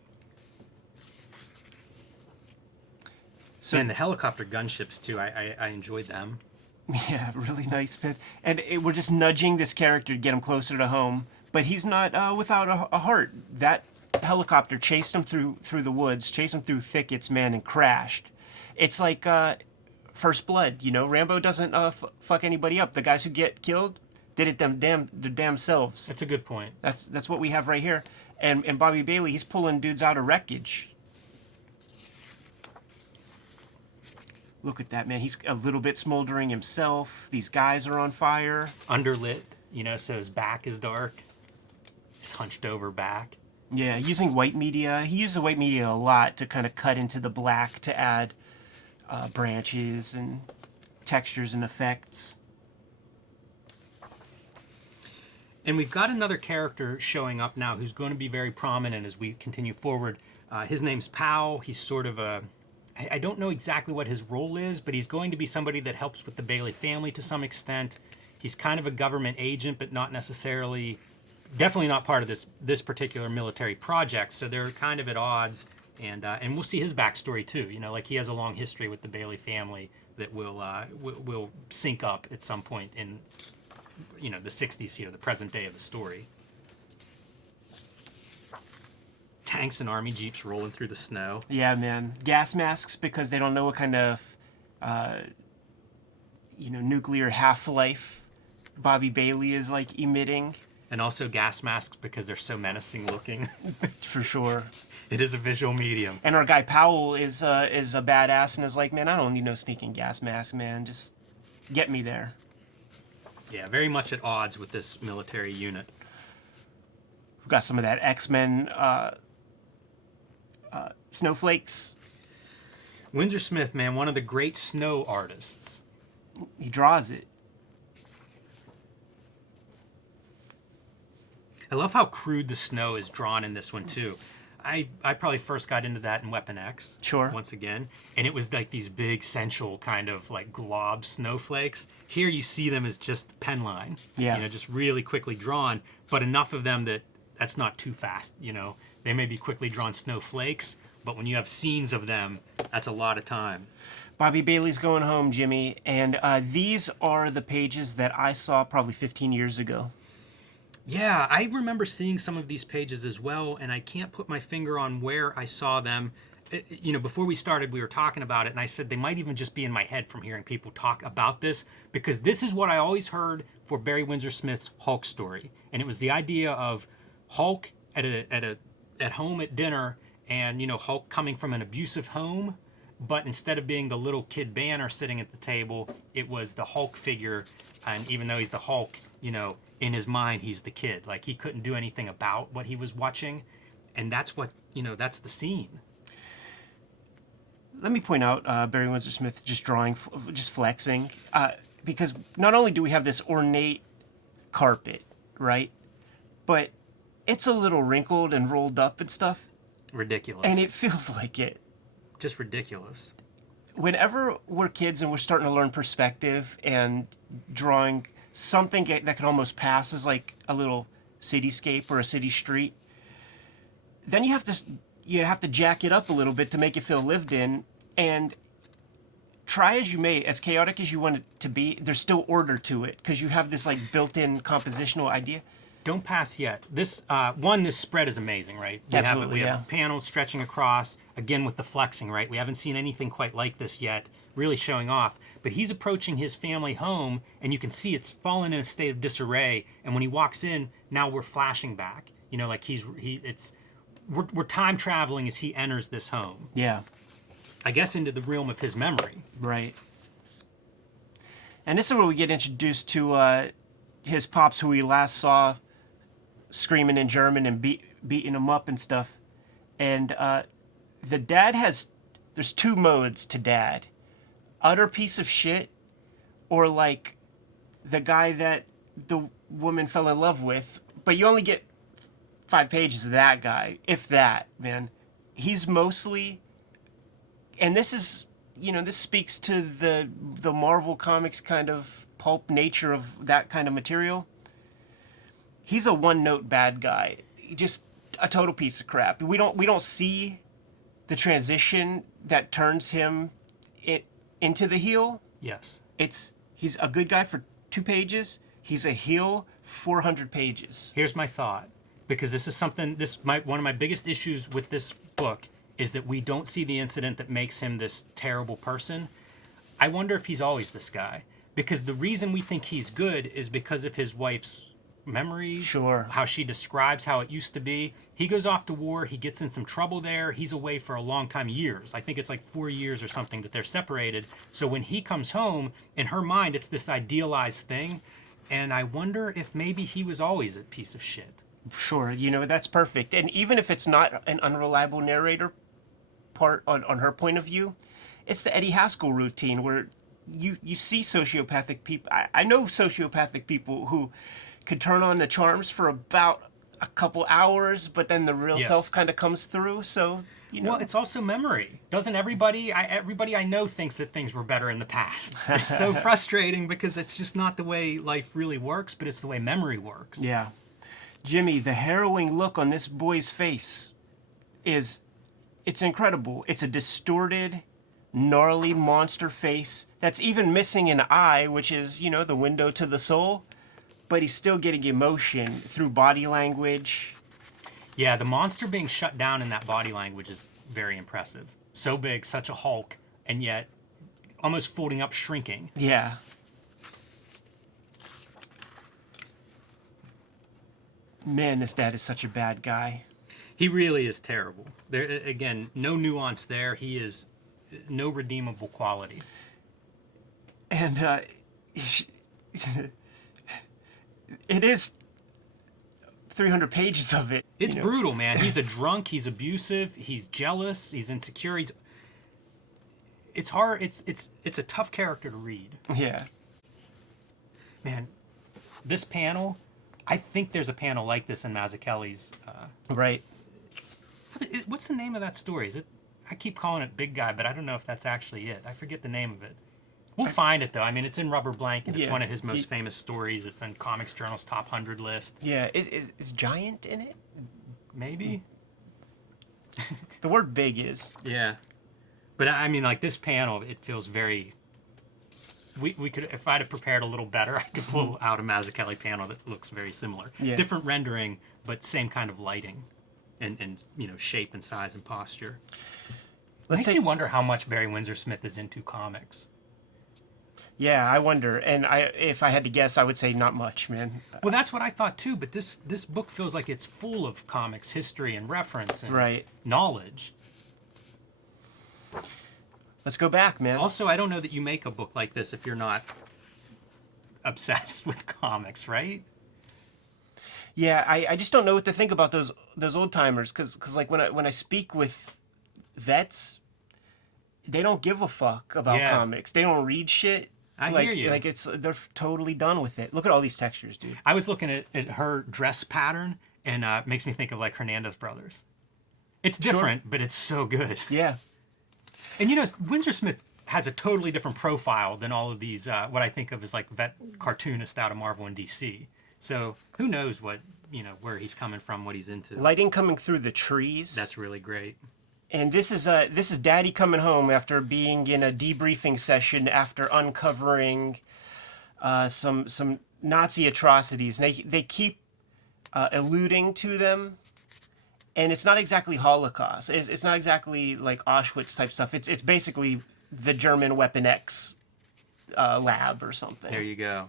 So, and the helicopter gunships too. I enjoyed them. Yeah, really nice, man. And we're just nudging this character to get him closer to home, but he's not without a heart. That helicopter chased him through the woods, chased him through thickets, man, and crashed. It's like First Blood, Rambo doesn't fuck anybody up. The guys who get killed did it their damn selves. That's a good point. That's what we have right here. And Bobby Bailey, he's pulling dudes out of wreckage. Look at that, man. He's a little bit smoldering himself. These guys are on fire. Underlit, so his back is dark. His hunched over back. Yeah, using white media. He uses the white media a lot to kind of cut into the black to add branches and textures and effects. And we've got another character showing up now who's going to be very prominent as we continue forward. His name's Powell. He's sort of I don't know exactly what his role is, but he's going to be somebody that helps with the Bailey family to some extent. He's kind of a government agent, but not necessarily, definitely not part of this particular military project. So they're kind of at odds, and we'll see his backstory too. He has a long history with the Bailey family that will sync up at some point in the 60s here, the present day of the story. Tanks and army jeeps rolling through the snow. Yeah, man. Gas masks because they don't know what kind of, nuclear half-life Bobby Bailey is emitting. And also gas masks because they're so menacing looking. For sure. It is a visual medium. And our guy Powell is a badass and is like, man, I don't need no sneaking gas mask, man. Just get me there. Yeah, very much at odds with this military unit. We've got some of that X-Men snowflakes. Windsor Smith, man, one of the great snow artists. He draws it. I love how crude the snow is drawn in this one too. I probably first got into that in Weapon X. Sure. Once again. And it was like these big, sensual kind of glob snowflakes. Here you see them as just pen line. Yeah. Just really quickly drawn, but enough of them that's not too fast. They may be quickly drawn snowflakes, but when you have scenes of them, that's a lot of time. Bobby Bailey's going home, Jimmy. And these are the pages that I saw probably 15 years ago. Yeah, I remember seeing some of these pages as well, and I can't put my finger on where I saw them. Before we started, we were talking about it, and I said they might even just be in my head from hearing people talk about this, because this is what I always heard for Barry Windsor Smith's Hulk story. And it was the idea of Hulk at home at dinner, and Hulk coming from an abusive home, but instead of being the little kid Banner sitting at the table, it was the Hulk figure. And even though he's the Hulk, in his mind he's the kid. He couldn't do anything about what he was watching, And that's what, that's the scene. Let me point out Barry Windsor Smith just drawing, just flexing, because not only do we have this ornate carpet, right, but it's a little wrinkled and rolled up and stuff, Ridiculous. and it feels like it. Just ridiculous. Whenever we're kids and we're starting to learn perspective and drawing something that could almost pass as like a little cityscape or a city street, then you have to jack it up a little bit to make it feel lived in. And try as you may, as chaotic as you want it to be, there's still order to it because you have this like built-in compositional idea. Don't pass yet. This this spread is amazing, right? Absolutely, We have a panel stretching across, again with the flexing, right? We haven't seen anything quite like this yet, really showing off. But he's approaching his family home, and you can see it's fallen in a state of disarray. And when he walks in, now we're flashing back. Like we're time traveling as he enters this home. Yeah. I guess into the realm of his memory. Right. And this is where we get introduced to his pops, who we last saw screaming in German and beating him up and stuff. And the dad there's two modes to dad. Utter piece of shit, or like the guy that the woman fell in love with. But you only get 5 pages of that guy, if that, man. He's mostly... And this is, this speaks to the Marvel Comics kind of pulp nature of that kind of material. He's a one-note bad guy, just a total piece of crap. We don't see the transition that turns him into the heel. Yes. He's a good guy for 2 pages. He's a heel 400 pages. Here's my thought, because this is something. One of my biggest issues with this book is that we don't see the incident that makes him this terrible person. I wonder if he's always this guy. Because the reason we think he's good is because of his wife's memories. Sure. How she describes how it used to be. He goes off to war. He gets in some trouble there. He's away for a long time, years. I think it's like 4 years or something that they're separated. So when he comes home, in her mind, it's this idealized thing. And I wonder if maybe he was always a piece of shit. Sure. That's perfect. And even if it's not an unreliable narrator part on her point of view, it's the Eddie Haskell routine where you see sociopathic people. I know sociopathic people who could turn on the charms for about a couple hours, but then the real self kind of comes through. So well, it's also memory. Doesn't everybody I know thinks that things were better in the past? It's so frustrating because it's just not the way life really works, but it's the way memory works. Yeah. Jimmy, the harrowing look on this boy's face it's incredible. It's a distorted, gnarly monster face that's even missing an eye, which is, the window to the soul. But he's still getting emotion through body language. Yeah, the monster being shut down in that body language is very impressive. So big, such a hulk, and yet almost folding up, shrinking. Yeah. Man, this dad is such a bad guy. He really is terrible. There, again, no nuance there. He is no redeemable quality. And it is 300 pages of it. It's brutal, man. He's a drunk. He's abusive. He's jealous. He's insecure. It's hard. It's a tough character to read. Yeah. Man, this panel, I think there's a panel like this in Mazzucchelli's. Right. What's the name of that story? Is it? I keep calling it Big Guy, but I don't know if that's actually it. I forget the name of it. We'll find it, though. I mean, it's in Rubber Blanket. It's one of his most famous stories. It's in Comics Journal's Top 100 list. Yeah. Is Giant in it? Maybe. The word big is. Yeah. But, I mean, like, this panel, it feels very... We could, if I'd have prepared a little better, I could pull out a Mazzucchelli panel that looks very similar. Yeah. Different rendering, but same kind of lighting and shape and size and posture. Makes me wonder how much Barry Windsor Smith is into comics. Yeah, I wonder. And if I had to guess, I would say not much, man. Well, that's what I thought too, but this book feels like it's full of comics history and reference and knowledge. Let's go back, man. Also, I don't know that you make a book like this if you're not obsessed with comics, right? Yeah, I just don't know what to think about those old timers because like when I speak with vets, they don't give a fuck about Yeah, comics. They don't read shit. I hear Like you. it's they're totally done with it. Look at all these textures, dude. I was looking at her dress pattern, and it makes me think of like Hernandez brothers. It's Sure. different, but it's so good. Yeah. And you know, Windsor Smith has a totally different profile than all of these, what I think of as like vet cartoonists out of Marvel and DC. So who knows what, where he's coming from, what he's into. Lighting coming through the trees. That's really great. And this is Daddy coming home after being in a debriefing session after uncovering some Nazi atrocities. And they keep alluding to them, and it's not exactly Holocaust. It's not exactly like Auschwitz type stuff. It's basically the German Weapon X lab or something. There you go.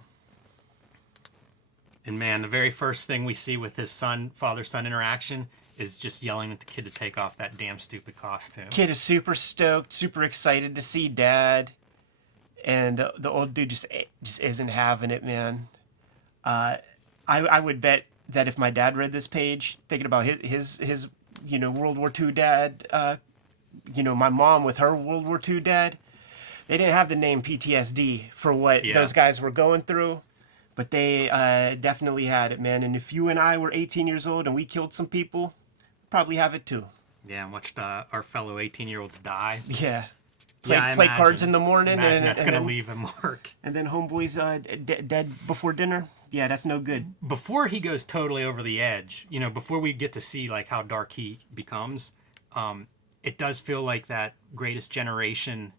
And man, the very first thing we see with his father-son interaction is just yelling at the kid to take off that damn stupid costume. Kid is super stoked, super excited to see Dad, and the old dude just isn't having it, man. I would bet that if my dad read this page, thinking about his World War II dad, my mom with her World War II dad, they didn't have the name PTSD for what those guys were going through, but they definitely had it, man. And if you and I were 18 years old and we killed some people, probably have it too. Yeah, and watched our fellow 18-year-olds die. Yeah. I Play cards imagine- in the morning. Imagine that's going to then- leave a mark. And then homeboy's dead before dinner. Yeah, that's no good. Before he goes totally over the edge, before we get to see like how dark he becomes, it does feel like that greatest generation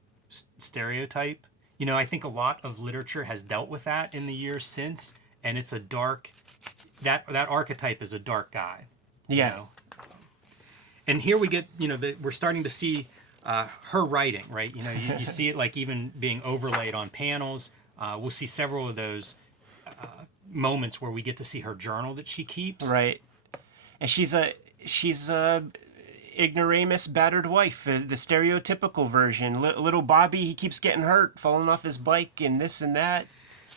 stereotype. I think a lot of literature has dealt with that in the years since, and it's a dark. That archetype is a dark guy. Yeah. And here we get, we're starting to see her writing, right? You see it like even being overlaid on panels. We'll see several of those moments where we get to see her journal that she keeps. Right. And she's a ignoramus battered wife, the stereotypical version. Little Bobby, he keeps getting hurt, falling off his bike, and this and that.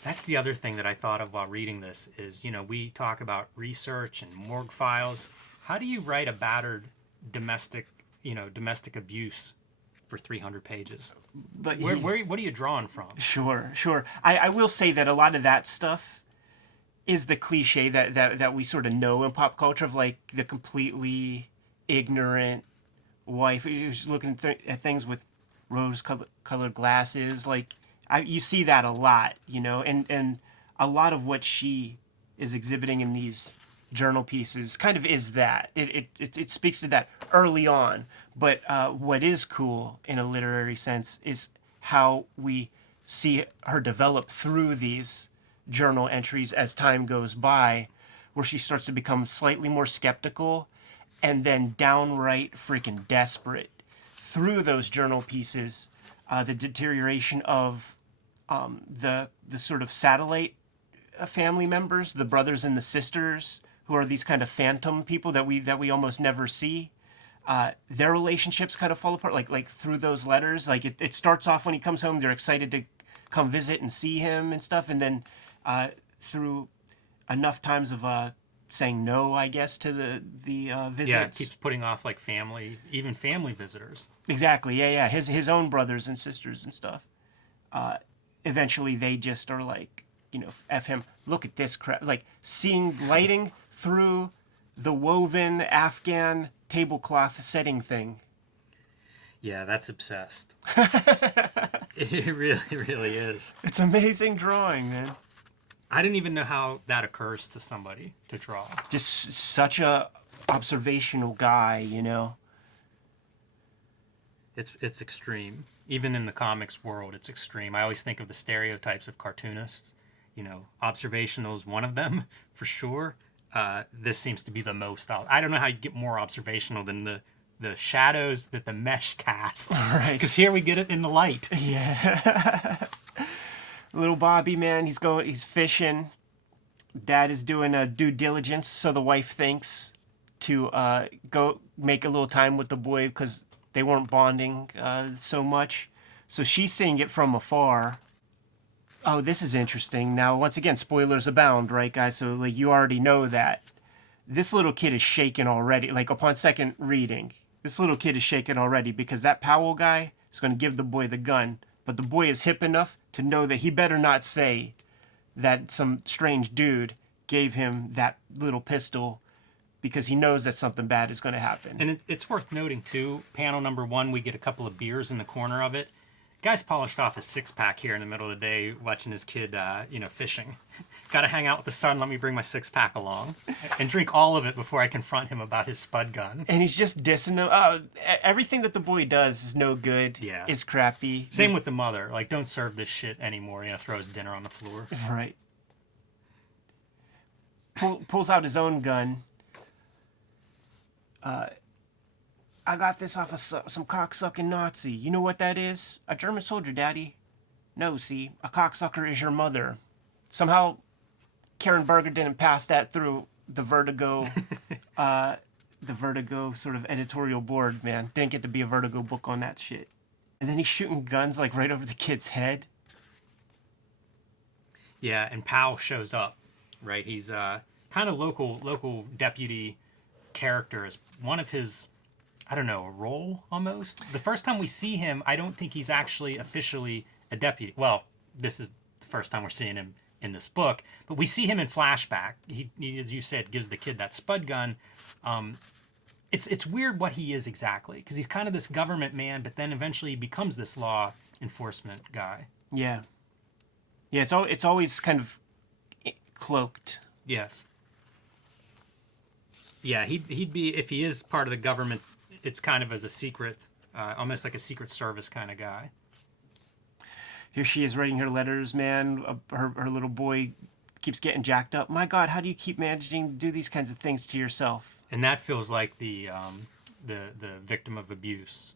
That's the other thing that I thought of while reading this is, we talk about research and morgue files. How do you write a battered domestic abuse for 300 pages? But What are you drawing from? Sure. I will say that a lot of that stuff is the cliche that we sort of know in pop culture of like the completely ignorant wife who's looking at things with rose-colored glasses. Like you see that a lot, and a lot of what she is exhibiting in these journal pieces kind of is that. It speaks to that early on. But what is cool in a literary sense is how we see her develop through these journal entries as time goes by, where she starts to become slightly more skeptical and then downright freaking desperate through those journal pieces. The deterioration of the sort of satellite family members, the brothers and the sisters, who are these kind of phantom people that we almost never see. Their relationships kind of fall apart, like through those letters. Like it starts off when he comes home, they're excited to come visit and see him and stuff, and then through enough times of saying no, I guess, to the visits. Yeah, it keeps putting off like even family visitors. Exactly. Yeah. His own brothers and sisters and stuff. Eventually, they just are like, F him. Look at this crap. Like seeing lighting through the woven Afghan tablecloth setting thing. Yeah, that's obsessed. It really, really is. It's amazing drawing, man. I didn't even know how that occurs to somebody to draw. Just such a observational guy, It's extreme. Even in the comics world, it's extreme. I always think of the stereotypes of cartoonists. Observational is one of them for sure. This seems to be the most. I don't know how you get more observational than the shadows that the mesh casts. Right. Because here we get it in the light. Yeah. Little Bobby, man, he's fishing. Dad is doing a due diligence, so the wife thinks, to go make a little time with the boy because they weren't bonding so much. So she's seeing it from afar. Oh, this is interesting. Now, once again, spoilers abound, right, guys? So, like, you already know that. this little kid is shaken already. Like upon second reading, this little kid is shaken already because that Powell guy is going to give the boy the gun. But the boy is hip enough to know that he better not say that some strange dude gave him that little pistol because he knows that something bad is going to happen. And it's worth noting, too, panel number 1, we get a couple of beers in the corner of it. Guy's polished off his six-pack here in the middle of the day watching his kid, fishing. Got to hang out with the sun, let me bring my six-pack along. And drink all of it before I confront him about his spud gun. And he's just dissing him. Oh, everything that the boy does is no good. Yeah. Is crappy. Same with the mother. Like, don't serve this shit anymore. Throw his dinner on the floor. Right. Pulls out his own gun. I got this off of some cocksucking Nazi. You know what that is? A German soldier, Daddy. No, see, a cocksucker is your mother. Somehow, Karen Berger didn't pass that through the Vertigo, sort of editorial board, man. Didn't get to be a Vertigo book on that shit. And then he's shooting guns like right over the kid's head. Yeah, and Powell shows up, right? He's kind of local deputy character as one of his, I don't know, a role almost. The first time we see him, I don't think he's actually officially a deputy. Well, this is the first time we're seeing him in this book, but we see him in flashback. He as you said, gives the kid that spud gun. It's weird what he is exactly, because he's kind of this government man, but then eventually he becomes this law enforcement guy. Yeah. Yeah, it's always kind of cloaked. Yes. Yeah, he'd be, if he is part of the government, it's kind of as a secret, almost like a Secret Service kind of guy. Here she is writing her letters, man. Her little boy keeps getting jacked up. My God, how do you keep managing to do these kinds of things to yourself? And that feels like the victim of abuse,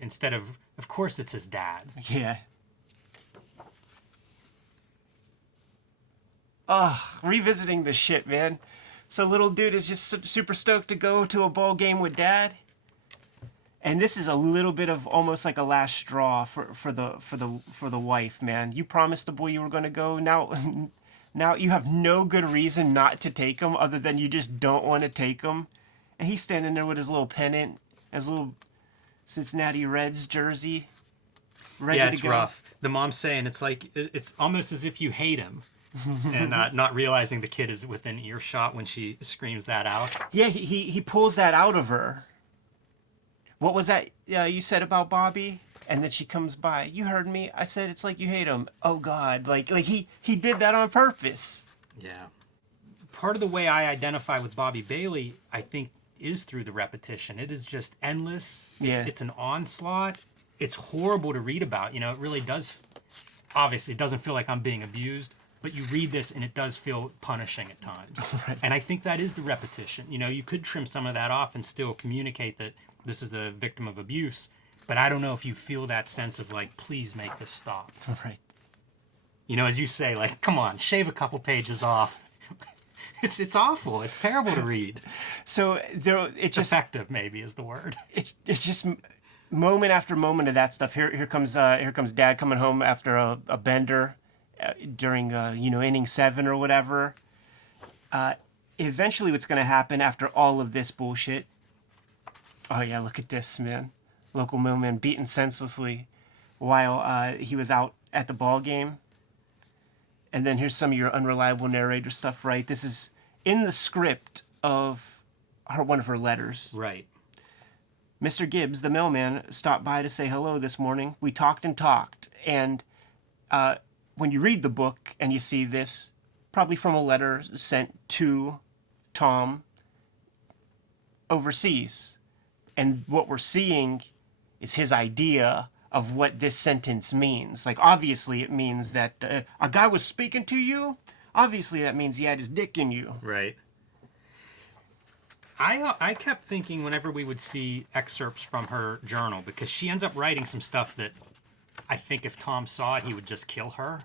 instead of course it's his dad. Yeah. Revisiting this shit, man. So little dude is just super stoked to go to a ball game with dad. And this is a little bit of almost like a last straw for the wife, man. You promised the boy you were going to go. Now you have no good reason not to take him other than you just don't want to take him. And he's standing there with his little pennant, his little Cincinnati Reds jersey, ready to go. Yeah, it's rough. The mom's saying it's almost as if you hate him. And not realizing the kid is within earshot when she screams that out. Yeah, he pulls that out of her. What was that you said about Bobby? And then she comes by. You heard me. I said it's like you hate him. Oh God, like he did that on purpose. Yeah. Part of the way I identify with Bobby Bailey, I think, is through the repetition. It is just endless. It's an onslaught. It's horrible to read about. It really does. Obviously, it doesn't feel like I'm being abused. But you read this and it does feel punishing at times. Right. And I think that is the repetition. You could trim some of that off and still communicate that this is a victim of abuse. But I don't know if you feel that sense of like, please make this stop. Right. As you say, like, come on, shave a couple pages off. It's awful. It's terrible to read. So it just effective maybe is the word. It's just moment after moment of that stuff. Here comes Dad coming home after a bender. During inning 7 or whatever. Eventually what's going to happen after all of this bullshit, oh yeah, look at this, man. Local mailman beaten senselessly while he was out at the ball game. And then here's some of your unreliable narrator stuff, right? This is in the script of one of her letters. Right. Mr. Gibbs, the mailman, stopped by to say hello this morning. We talked and talked, and when you read the book and you see this, probably from a letter sent to Tom overseas. And what we're seeing is his idea of what this sentence means. Like, obviously it means that a guy was speaking to you. Obviously that means he had his dick in you. Right. I kept thinking whenever we would see excerpts from her journal, because she ends up writing some stuff that I think if Tom saw it, he would just kill her.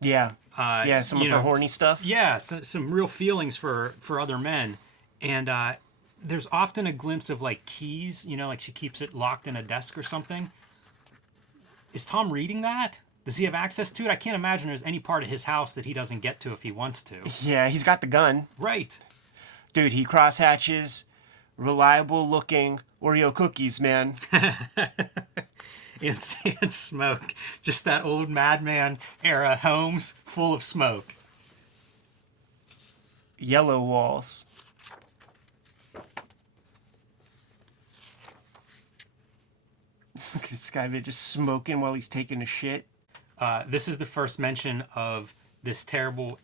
Yeah. Some of her horny stuff. Yeah, some real feelings for other men. And there's often a glimpse of, like, keys, like she keeps it locked in a desk or something. Is Tom reading that? Does he have access to it? I can't imagine there's any part of his house that he doesn't get to if he wants to. Yeah, he's got the gun. Right. Dude, he crosshatches reliable looking Oreo cookies, man. And smoke. Just that old madman era homes full of smoke. Yellow walls. Look at this guy, man, just smoking while he's taking a shit. This is the first mention of this terrible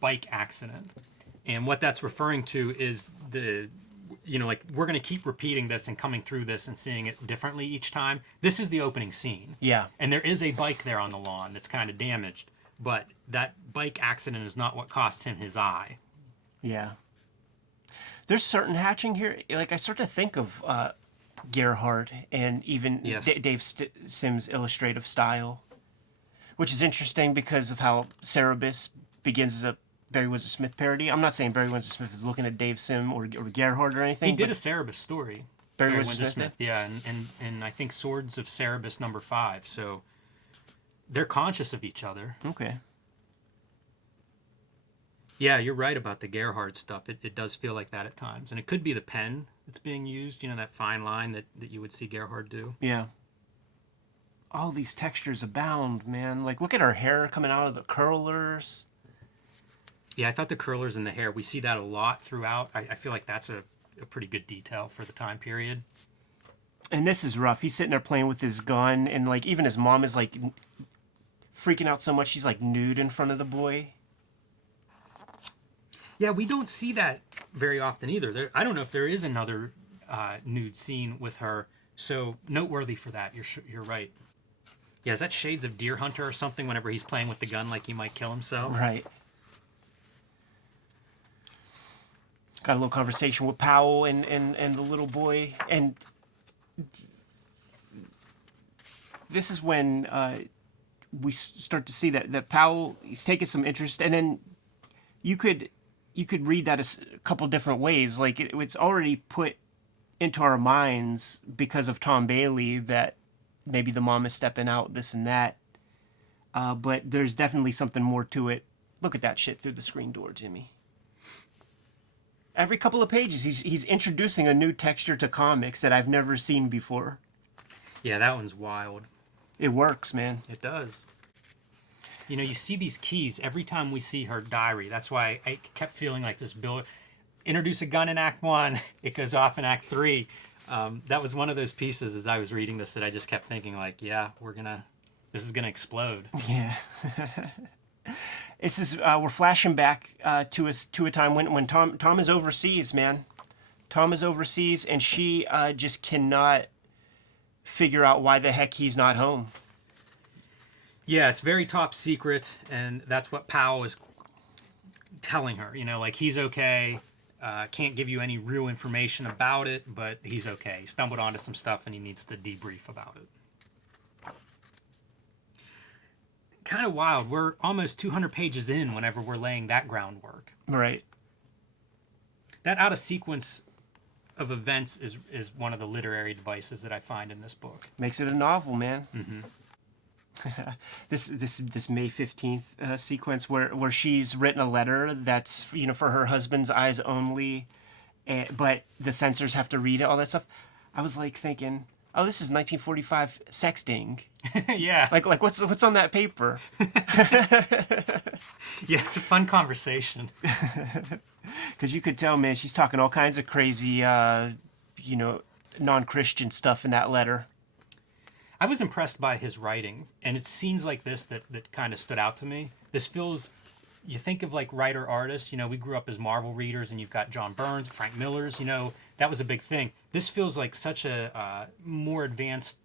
bike accident. And what that's referring to is like we're going to keep repeating this and coming through this and seeing it differently each time. This is the opening scene. Yeah. And there is a bike there on the lawn that's kind of damaged, but that bike accident is not what cost him his eye. Yeah. There's certain hatching here. Like, I start to think of Gerhardt and even Yes. Dave Sim's illustrative style, which is interesting because of how Cerebus begins as a Barry Windsor Smith parody. I'm not saying Barry Windsor Smith is looking at Dave Sim or Gerhardt or anything. He did a Cerebus story. Barry Windsor Smith. Yeah, and I think Swords of Cerebus #5. So they're conscious of each other. Okay. Yeah, you're right about the Gerhardt stuff. It does feel like that at times. And it could be the pen that's being used, that fine line that you would see Gerhardt do. Yeah. All these textures abound, man. Like, look at her hair coming out of the curlers. Yeah, I thought the curlers in the hair, we see that a lot throughout. I feel like that's a pretty good detail for the time period. And this is rough. He's sitting there playing with his gun, and, like, even his mom is, like, freaking out so much she's, like, nude in front of the boy. Yeah, we don't see that very often either. I don't know if there is another nude scene with her. So noteworthy for that. You're right. Yeah, is that Shades of Deer Hunter or something? Whenever he's playing with the gun, like he might kill himself. Right. Got a little conversation with Powell and the little boy, and this is when we start to see that Powell, he's taking some interest, and then you could read that a couple different ways. Like, it's already put into our minds because of Tom Bailey that maybe the mom is stepping out, this and that. But there's definitely something more to it. Look at that shit through the screen door, Jimmy. Every couple of pages, he's introducing a new texture to comics that I've never seen before. Yeah, that one's wild. It works, man. It does. You see these keys every time we see her diary. That's why I kept feeling like this build. Introduce a gun in Act 1. It goes off in Act 3. That was one of those pieces as I was reading this that I just kept thinking, like, yeah, this is gonna explode. Yeah. We're flashing back to a time when Tom is overseas, man. Tom is overseas, and she just cannot figure out why the heck he's not home. Yeah, it's very top secret, and that's what Powell is telling her. Like, he's okay. Can't give you any real information about it, but he's okay. He stumbled onto some stuff, and he needs to debrief about it. Kind of wild. We're almost 200 pages in whenever we're laying that groundwork. Right. That out of sequence of events is one of the literary devices that I find in this book. Makes it a novel, man. Mm-hmm. This May 15th sequence where she's written a letter that's for her husband's eyes only, but the censors have to read it, all that stuff. I was like thinking, oh, this is 1945 sexting. Yeah. Like what's on that paper? Yeah, it's a fun conversation. Because you could tell, man, she's talking all kinds of crazy, non-Christian stuff in that letter. I was impressed by his writing, and it's scenes like this that kind of stood out to me. This feels, you think of like writer-artists, we grew up as Marvel readers, and you've got John Burns, Frank Miller's, that was a big thing. This feels like such a more advanced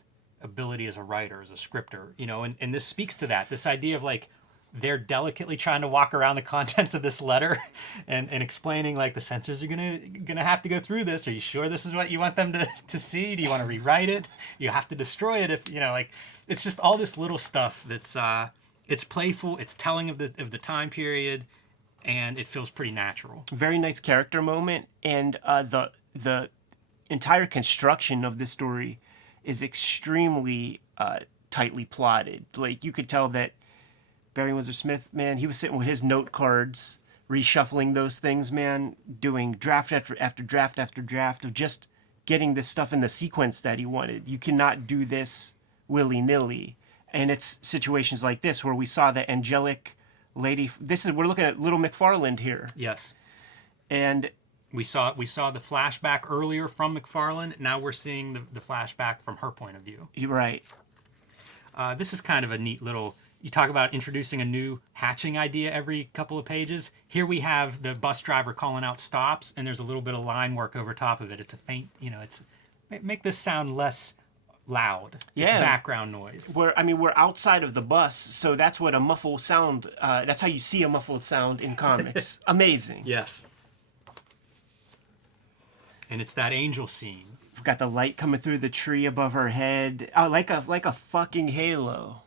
ability as a writer, as a scripter, and this speaks to that, this idea of like, they're delicately trying to walk around the contents of this letter and explaining like the censors are gonna have to go through this. Are you sure this is what you want them to see? Do you want to rewrite it? You have to destroy it if it's just all this little stuff that's it's playful, it's telling of the time period, and it feels pretty natural. Very nice character moment, and the entire construction of this story is extremely tightly plotted. Like, you could tell that Barry Windsor Smith, man, he was sitting with his note cards, reshuffling those things, man, doing draft after draft after draft of just getting this stuff in the sequence that he wanted. You cannot do this willy-nilly. And it's situations like this where we saw the angelic lady. We're looking at Little McFarland here. Yes. And we saw the flashback earlier from McFarland. Now we're seeing the flashback from her point of view. you're right. This is kind of a neat little... You talk about introducing a new hatching idea every couple of pages. Here we have the bus driver calling out stops, and there's a little bit of line work over top of it. It's a faint, make this sound less loud. Yeah. It's background noise. We're outside of the bus, so that's what a muffled sound, that's how you see a muffled sound in comics. Amazing. Yes. And it's that angel scene. We've got the light coming through the tree above her head. Oh, like a fucking halo.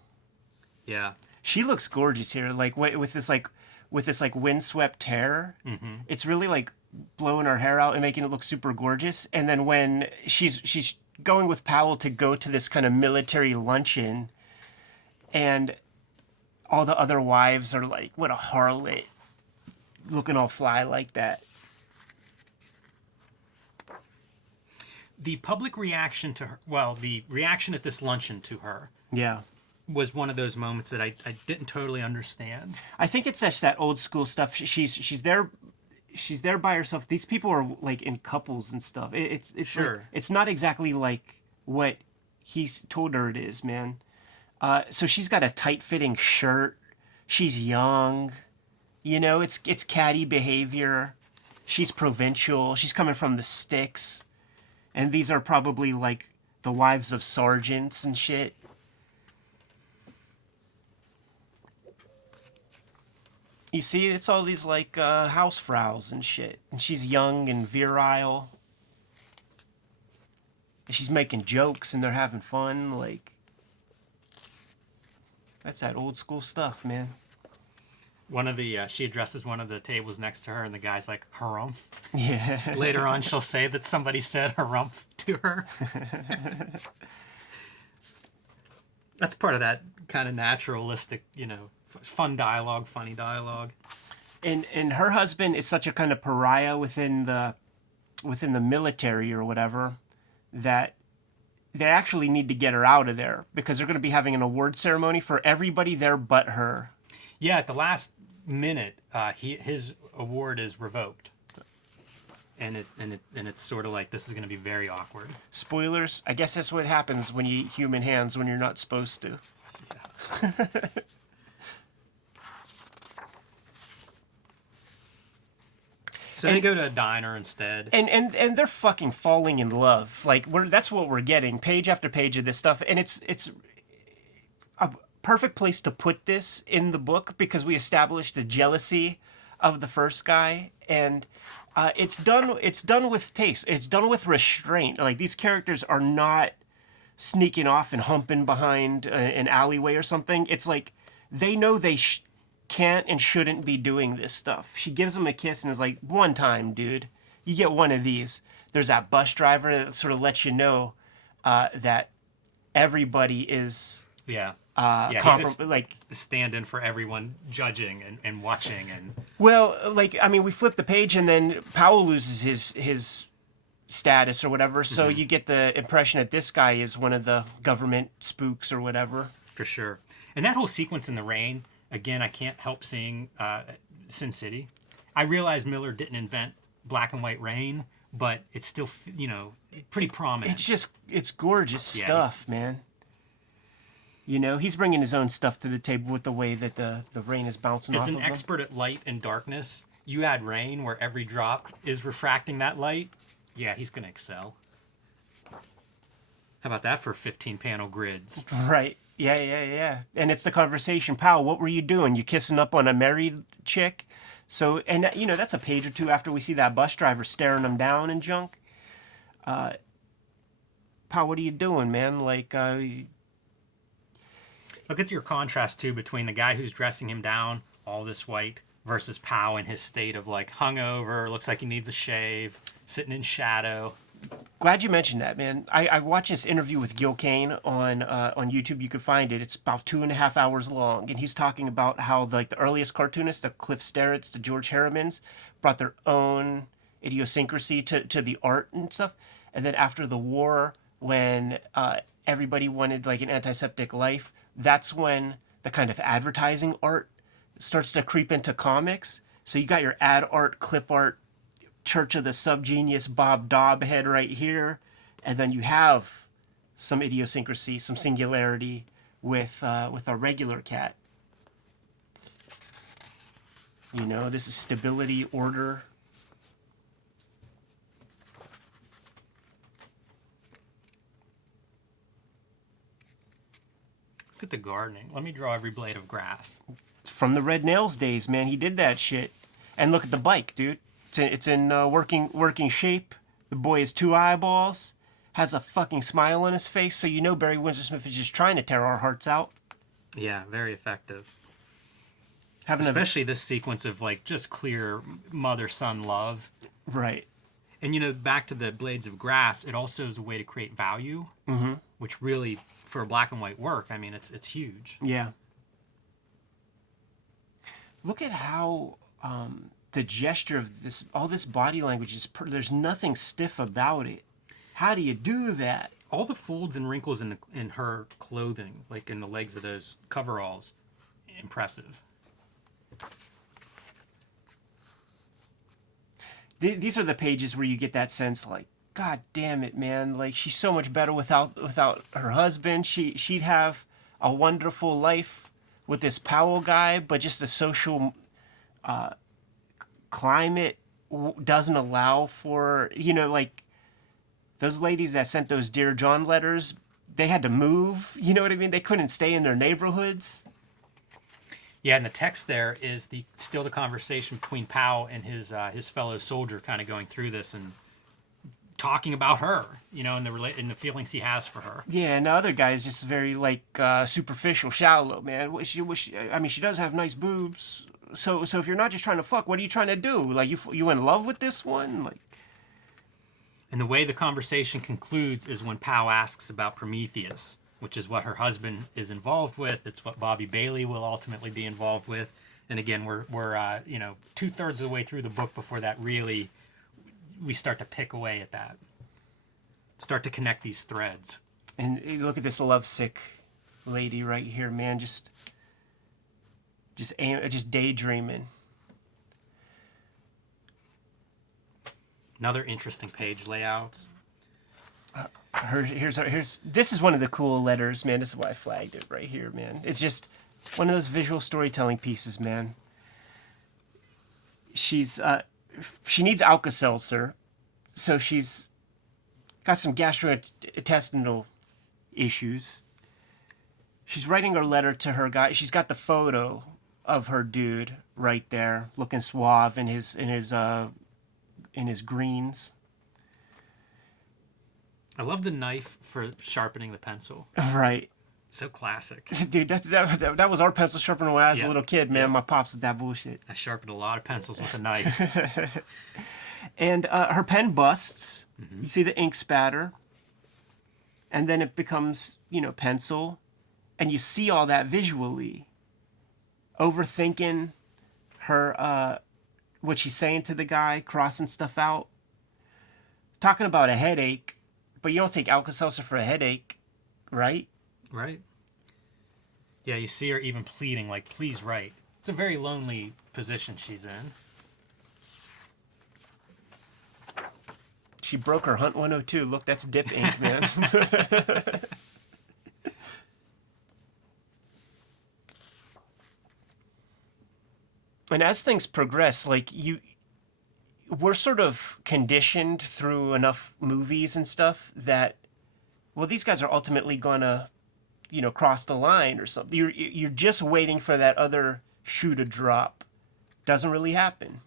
Yeah. She looks gorgeous here, like with this windswept hair. Mm-hmm. It's really like blowing her hair out and making it look super gorgeous. And then when she's going with Powell to go to this kind of military luncheon, and all the other wives are like, "What a harlot, looking all fly like that." The public reaction to her, the reaction at this luncheon to her, Yeah. was one of those moments that I didn't totally understand. I think it's just that old school stuff. She's there by herself. These people are like in couples and stuff. It's Sure. like, it's not exactly like what he's told her it is, man. So she's got a tight fitting shirt. She's young, it's catty behavior. She's provincial. She's coming from the sticks, and these are probably like the wives of sergeants and shit. You see, it's all these like housefraus and shit. And she's young and virile. And she's making jokes and they're having fun. Like, that's that old school stuff, man. One of the she addresses one of the tables next to her, and the guy's like, "Harumph." Yeah. Later on, she'll say that somebody said "harumph" to her. That's part of that kind of naturalistic, fun dialogue, funny dialogue. And her husband is such a kind of pariah within the military or whatever that they actually need to get her out of there because they're going to be having an award ceremony for everybody there but her. Yeah, at the last minute, his award is revoked, and it's sort of like this is going to be very awkward. Spoilers. I guess that's what happens when you eat human hands when you're not supposed to. Yeah. So they go to a diner instead. And they're fucking falling in love. Like that's what we're getting, page after page of this stuff, and it's a perfect place to put this in the book because we established the jealousy of the first guy, and it's done with taste. It's done with restraint. Like these characters are not sneaking off and humping behind an alleyway or something. It's like they know they can't and shouldn't be doing this stuff. She gives him a kiss and is like, "One time, dude. You get one of these." There's that bus driver that sort of lets you know that everybody is He's like a stand-in for everyone judging and watching and. Well, we flip the page and then Powell loses his status or whatever, so you get the impression that this guy is one of the government spooks or whatever. For sure. And that whole sequence in the rain, again, I can't help seeing Sin City. I realize Miller didn't invent black and white rain, but it's still, pretty prominent. It's gorgeous stuff, man. He's bringing his own stuff to the table with the way that the rain is bouncing off of him. As an expert at light and darkness, you add rain where every drop is refracting that light, yeah, he's going to excel. How about that for 15-panel grids? Right. Yeah. And it's the conversation. Pal, what were you doing? You kissing up on a married chick? So, and that's a page or two after we see that bus driver staring him down and junk. Pal, what are you doing, man? Like, look at your contrast, too, between the guy who's dressing him down, all this white, versus Pow in his state of, like, hungover, looks like he needs a shave, sitting in shadow. Glad you mentioned that, man. I watched this interview with Gil Kane on YouTube. You can find it. It's about 2.5 hours long, and he's talking about how like the earliest cartoonists, the Cliff Sterritts, the George Harrimans, brought their own idiosyncrasy to the art and stuff. And then after the war, when everybody wanted like an antiseptic life, that's when the kind of advertising art starts to creep into comics. So you got your ad art, clip art, Church of the Subgenius Bob Dobb head right here, and then you have some idiosyncrasy, some singularity with our regular cat. You know, this is stability, order. Look at the gardening. Let me draw every blade of grass. From the Red Nails days, man, he did that shit. And look at the bike, dude. It's in working shape. The boy has 2 eyeballs, has a fucking smile on his face, so you know Barry Windsor Smith is just trying to tear our hearts out. Yeah, very effective. Having Especially this sequence of like just clear mother-son love. right. And you know, back to the blades of grass, it also is a way to create value, which really, for a black and white work, I mean, it's huge. Yeah. Look at how the gesture of this, all this body language is. There's nothing stiff about it. How do you do that? All the folds and wrinkles in her clothing, like in the legs of those coveralls, impressive. These are the pages where you get that sense, like, God damn it, man! Like she's so much better without her husband. She'd have a wonderful life with this Powell guy, but just the social climate doesn't allow for, you know, like those ladies that sent those Dear John letters. They had to move. You know what I mean? They couldn't stay in their neighborhoods. Yeah, and the text there is still the conversation between Powell and his fellow soldier, kind of going through this and talking about her, you know, and the feelings he has for her. Yeah, and the other guy is just very like superficial, shallow, man. I mean, she does have nice boobs. So if you're not just trying to fuck, what are you trying to do? Like you in love with this one? Like. And the way the conversation concludes is when Powell asks about Prometheus, which is what her husband is involved with. It's what Bobby Bailey will ultimately be involved with. And again, we're 2/3 of the way through the book before that really we start to pick away at that, start to connect these threads. And you look at this lovesick lady right here, man. Just daydreaming. Another interesting page layouts. This is one of the cool letters, man. This is why I flagged it right here, man. It's just one of those visual storytelling pieces, man. She needs Alka-Seltzer, so she's got some gastrointestinal issues. She's writing her letter to her guy. She's got the photo of her dude right there, looking suave in his greens. I love the knife for sharpening the pencil. Right. So classic. Dude, that was our pencil sharpener when I was a little kid, man. Yep. My pops did that bullshit. I sharpened a lot of pencils with a knife. And her pen busts. Mm-hmm. You see the ink spatter. And then it becomes, pencil. And you see all that visually. Overthinking her, what she's saying to the guy, crossing stuff out. Talking about a headache. But you don't take Alka-Seltzer for a headache, right? Right. Yeah, you see her even pleading, like, please write. It's a very lonely position she's in. She broke her Hunt 102. Look, that's dip ink, man. And as things progress, like, we're sort of conditioned through enough movies and stuff that, well, these guys are ultimately gonna, cross the line or something. You're just waiting for that other shoe to drop. Doesn't really happen.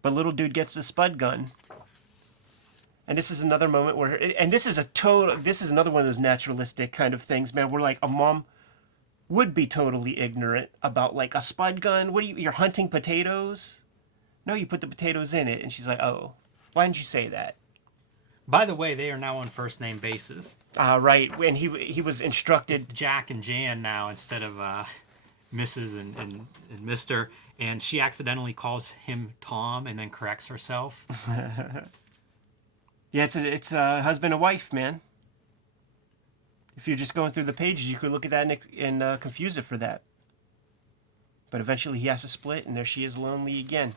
But little dude gets the spud gun. And this is another moment where, and this is another one of those naturalistic kind of things, man, where like a mom would be totally ignorant about like a spud gun. You're hunting potatoes? No, you put the potatoes in it. And she's like, oh, why didn't you say that? By the way, they are now on first name basis. Right, and he was instructed. It's Jack and Jan now instead of Mrs. and Mr. And she accidentally calls him Tom and then corrects herself. Yeah, it's a husband and wife, man. If you're just going through the pages, you could look at that and confuse it for that. But eventually he has to split, and there she is lonely again.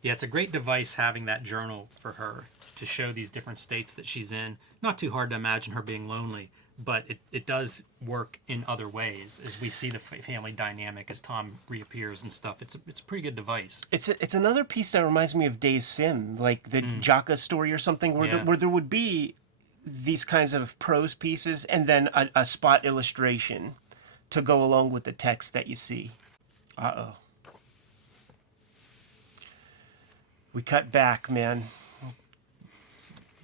Yeah, it's a great device having that journal for her to show these different states that she's in. Not too hard to imagine her being lonely, but it does work in other ways as we see the family dynamic as Tom reappears and stuff. It's a pretty good device. It's another piece that reminds me of Days Sim, like the Jaka story or something, where there would be these kinds of prose pieces and then a spot illustration to go along with the text that you see. Uh-oh. We cut back, man.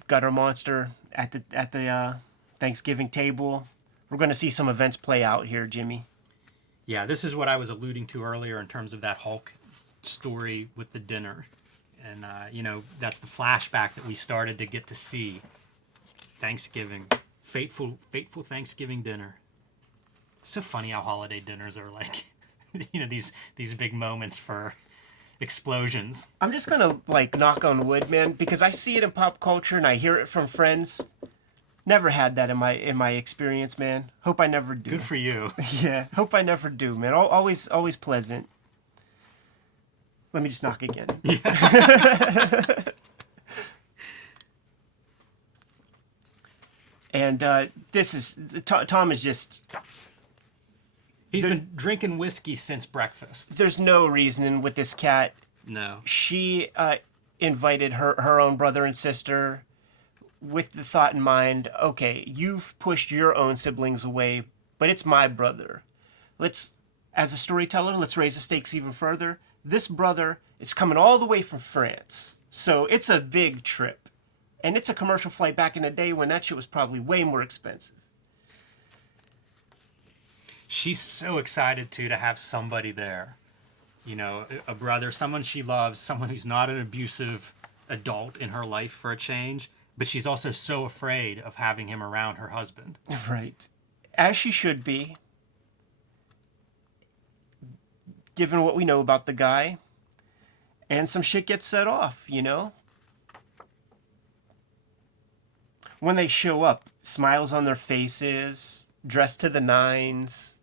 Got our monster at the Thanksgiving table. We're going to see some events play out here, Jimmy. Yeah, this is what I was alluding to earlier in terms of that Hulk story with the dinner. And, that's the flashback that we started to get to see. Thanksgiving. Fateful Thanksgiving dinner. It's so funny how holiday dinners are like, these big moments for explosions. I'm just going to, knock on wood, man, because I see it in pop culture and I hear it from friends. Never had that in my experience, man. Hope I never do. Good for you. Yeah, hope I never do, man. Always pleasant. Let me just knock again. Yeah. And Tom is just... He's been drinking whiskey since breakfast. There's no reasoning with this cat. No. She invited her own brother and sister with the thought in mind, okay, you've pushed your own siblings away, but it's my brother. As a storyteller, let's raise the stakes even further. This brother is coming all the way from France. So it's a big trip. And it's a commercial flight back in the day when that shit was probably way more expensive. She's so excited, to have somebody there. A brother, someone she loves, someone who's not an abusive adult in her life for a change. But she's also so afraid of having him around her husband. Right. As she should be, given what we know about the guy. And some shit gets set off, When they show up, smiles on their faces, dressed to the nines,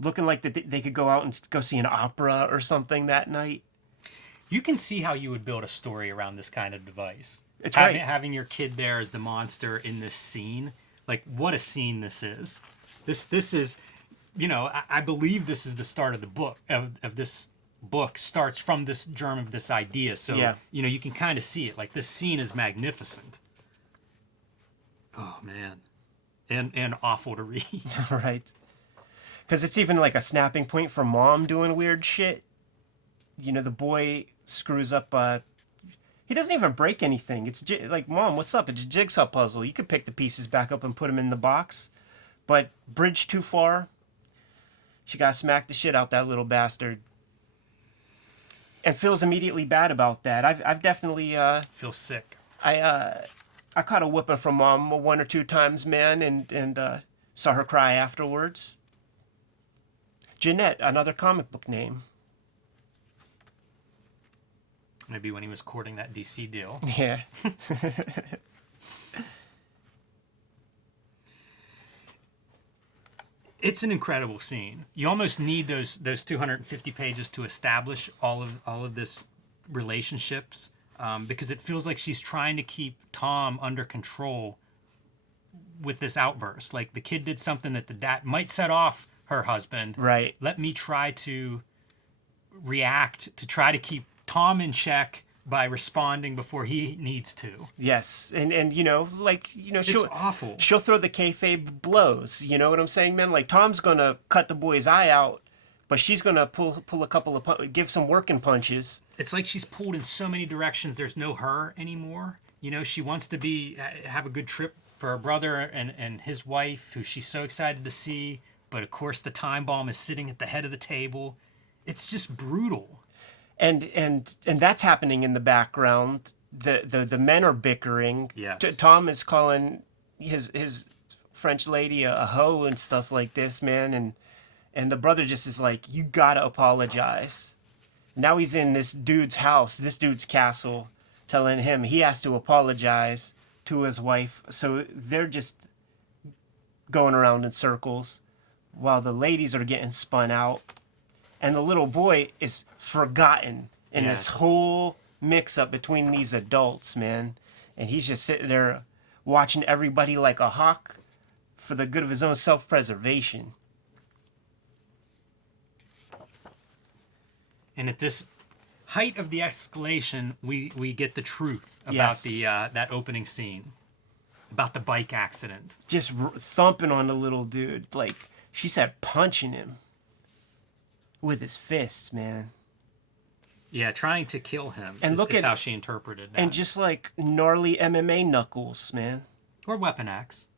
looking like they could go out and go see an opera or something that night. You can see how you would build a story around this kind of device. It's right. Having your kid there as the monster in this scene, like what a scene this is. This is, I believe this is the start of the book of this book starts from this germ of this idea. So yeah. You can kind of see it. Like this scene is magnificent. Oh man, and awful to read. Right. Because it's even like a snapping point for mom doing weird shit. The boy screws up. He doesn't even break anything. It's like, Mom, what's up? It's a jigsaw puzzle. You could pick the pieces back up and put them in the box. But bridge too far. She got to smack the shit out that little bastard. And feels immediately bad about that. I've definitely... feel sick. I caught a whooping from Mom 1 or 2 times, man, and saw her cry afterwards. Jeanette, another comic book name. Maybe when he was courting that DC deal. Yeah. It's an incredible scene. You almost need those 250 pages to establish all of this relationships, because it feels like she's trying to keep Tom under control with this outburst. Like the kid did something that the dad might set off her husband. Right. Let me try to react to try to keep Tom in check by responding before he needs to. Yes, and it's awful. She'll throw the kayfabe blows. You know what I'm saying, man? Like Tom's gonna cut the boy's eye out, but she's gonna pull a couple of give some working punches. It's like she's pulled in so many directions. There's no her anymore. She wants to have a good trip for her brother and his wife, who she's so excited to see. But of course, the time bomb is sitting at the head of the table. It's just brutal. And that's happening in the background. the men are bickering. Yes. Tom is calling his French lady a hoe and stuff like this, man, and the brother just is like, you gotta apologize. Now he's in this dude's house, this dude's castle, telling him he has to apologize to his wife. So they're just going around in circles while the ladies are getting spun out. And the little boy is forgotten in Yeah. this whole mix-up between these adults, man. And he's just sitting there watching everybody like a hawk for the good of his own self-preservation. And at this height of the escalation, we get the truth about Yes. the that opening scene, about the bike accident. Just thumping on the little dude. Like, she said punching him with his fists, man. Yeah, trying to kill him. And is, look is at- how she interpreted that. And just like gnarly MMA knuckles, man. Or Weapon X.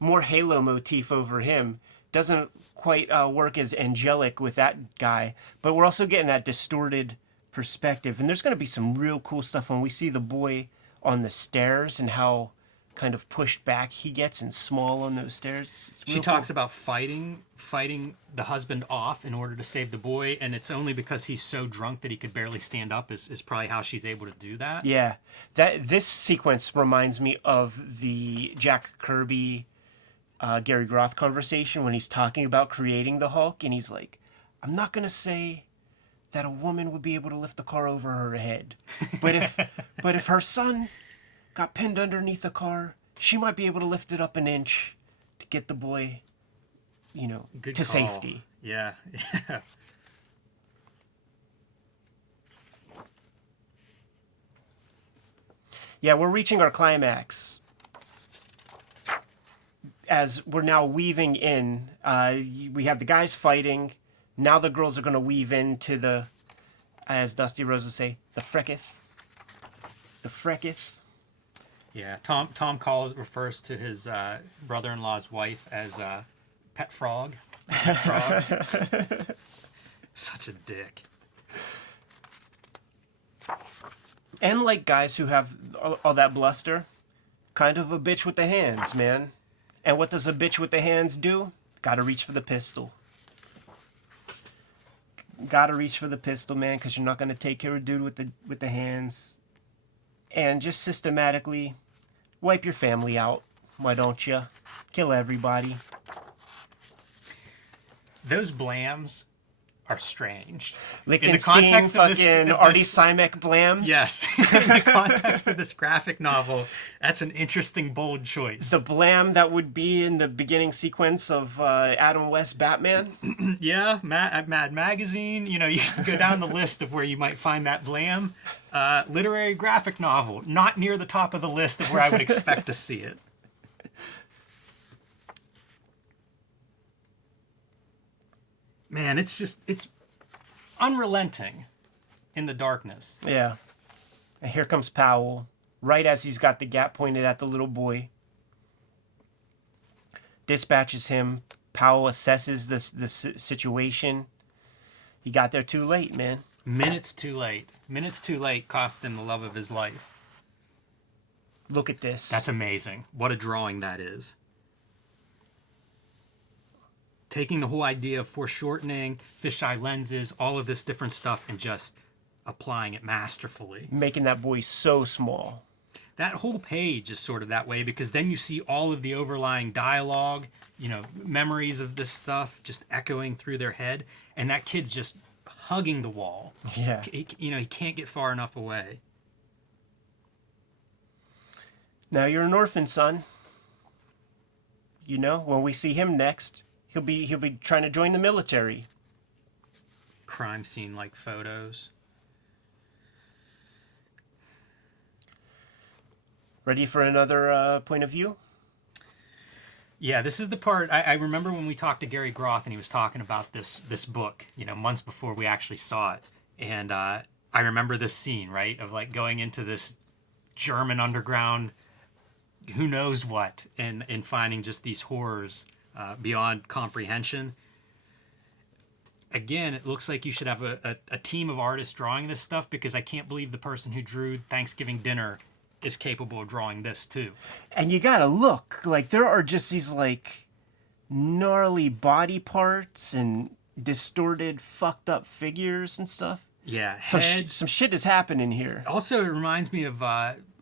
More Halo motif over him. Doesn't quite work as angelic with that guy, but we're also getting that distorted perspective. And there's going to be some real cool stuff when we see the boy on the stairs and how kind of pushed back he gets and small on those stairs. It's She real talks cool. about fighting the husband off in order to save the boy, and it's only because he's so drunk that he could barely stand up is probably how she's able to do that. Yeah, this sequence reminds me of the Jack Kirby, Gary Groth conversation when he's talking about creating the Hulk, and he's like, "I'm not gonna say that a woman would be able to lift the car over her head, but if her son got pinned underneath the car, she might be able to lift it up an inch to get the boy, Good to call. safety." Yeah. Yeah, we're reaching our climax as we're now weaving in. We have the guys fighting. Now the girls are going to weave into the, as Dusty Rose would say, the frecketh. The frecketh. Yeah. Tom refers to his brother-in-law's wife as Pet Frog. Pet Frog. Such a dick. And like guys who have all that bluster, kind of a bitch with the hands, man. And what does a bitch with the hands do? Gotta reach for the pistol. Gotta reach for the pistol, man, because you're not gonna take care of a dude with the hands. And just systematically wipe your family out. Why don't you? Kill everybody. Those blams are strange. Lichtenstein, fucking Artie Simek blams. Yes. In the context of this graphic novel, that's an interesting, bold choice. The blam that would be in the beginning sequence of Adam West Batman. Yeah, Mad Magazine. You can go down the list of where you might find that blam. Literary graphic novel, not near the top of the list of where I would expect to see it. Man, it's unrelenting in the darkness. Yeah. And here comes Powell, right as he's got the gap pointed at the little boy. Dispatches him. Powell assesses the situation. He got there too late, man. Minutes too late. Minutes too late cost him the love of his life. Look at this. That's amazing. What a drawing that is. Taking the whole idea of foreshortening, fisheye lenses, all of this different stuff, and just applying it masterfully. Making that boy so small. That whole page is sort of that way because then you see all of the overlying dialogue, memories of this stuff just echoing through their head, and that kid's just hugging the wall. Yeah. He can't get far enough away. Now you're an orphan, son. When we see him next, he'll be trying to join the military. Crime scene like photos. Ready for another point of view? Yeah, this is the part I remember when we talked to Gary Groth and he was talking about this book, months before we actually saw it. And I remember this scene, right, of like going into this German underground, who knows what, and finding just these horrors beyond comprehension. again, it looks like you should have a team of artists drawing this stuff, because I can't believe the person who drew Thanksgiving dinner is capable of drawing this too. And you gotta look, like, there are just these, like, gnarly body parts and distorted, fucked up figures and stuff. Yeah, Some shit is happening here. Also, it reminds me of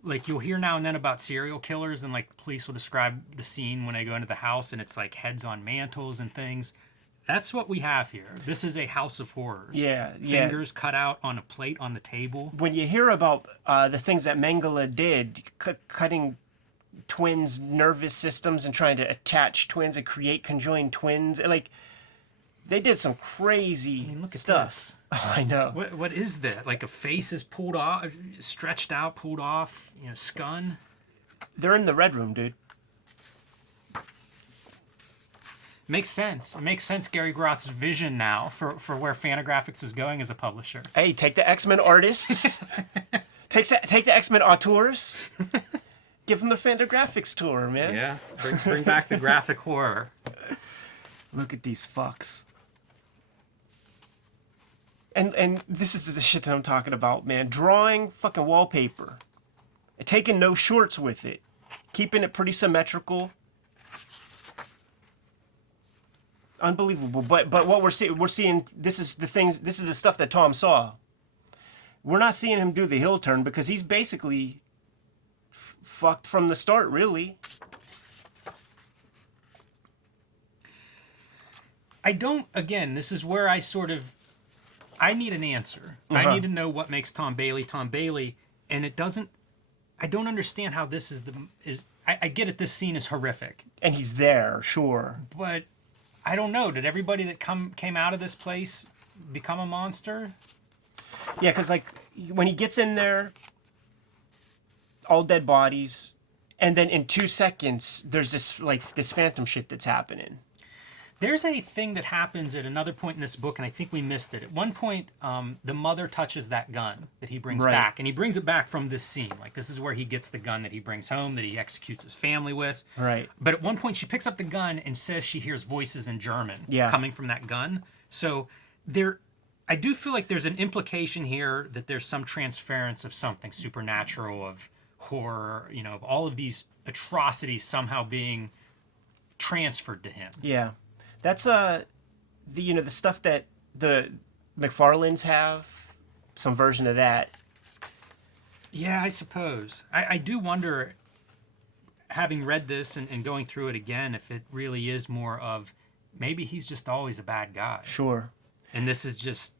like, you'll hear now and then about serial killers, and like police will describe the scene when they go into the house, and it's like heads on mantles and things. That's what we have here. This is a house of horrors. Yeah, Fingers cut out on a plate on the table. When you hear about the things that Mengele did, cutting twins' nervous systems and trying to attach twins and create conjoined twins, like, they did some crazy Look at stuff. this. Oh, I know. What is that? Like a face is pulled off, stretched out, pulled off, scun? They're in the red room, dude. Makes sense. It makes sense, Gary Groth's vision now for where Fantagraphics is going as a publisher. Hey, take the X-Men artists. take the X-Men auteurs. Give them the Fantagraphics tour, man. Yeah, bring back the graphic horror. Look at these fucks. And this is the shit that I'm talking about, man. Drawing fucking wallpaper. Taking no shorts with it. Keeping it pretty symmetrical. Unbelievable. But what we're seeing, this is the stuff that Tom saw. We're not seeing him do the heel turn because he's basically fucked from the start, really. Again, this is where I need an answer. I need to know what makes Tom Bailey, and I don't understand how this I get it, this scene is horrific. And he's there, sure. But I don't know, did everybody that came out of this place become a monster? Yeah, because, like, when he gets in there, all dead bodies, and then in 2 seconds, there's this phantom shit that's happening. There's a thing that happens at another point in this book, and I think we missed it. At one point, the mother touches that gun that he brings back, and he brings it back from this scene. Like, this is where he gets the gun that he brings home, that he executes his family with. Right. But at one point, she picks up the gun and says she hears voices in German coming from that gun. So I do feel like there's an implication here that there's some transference of something supernatural, of horror, of all of these atrocities somehow being transferred to him. Yeah. That's the stuff that the McFarlanes have, some version of that. Yeah, I suppose. I do wonder, having read this and going through it again, if it really is more of maybe he's just always a bad guy. Sure. And this is just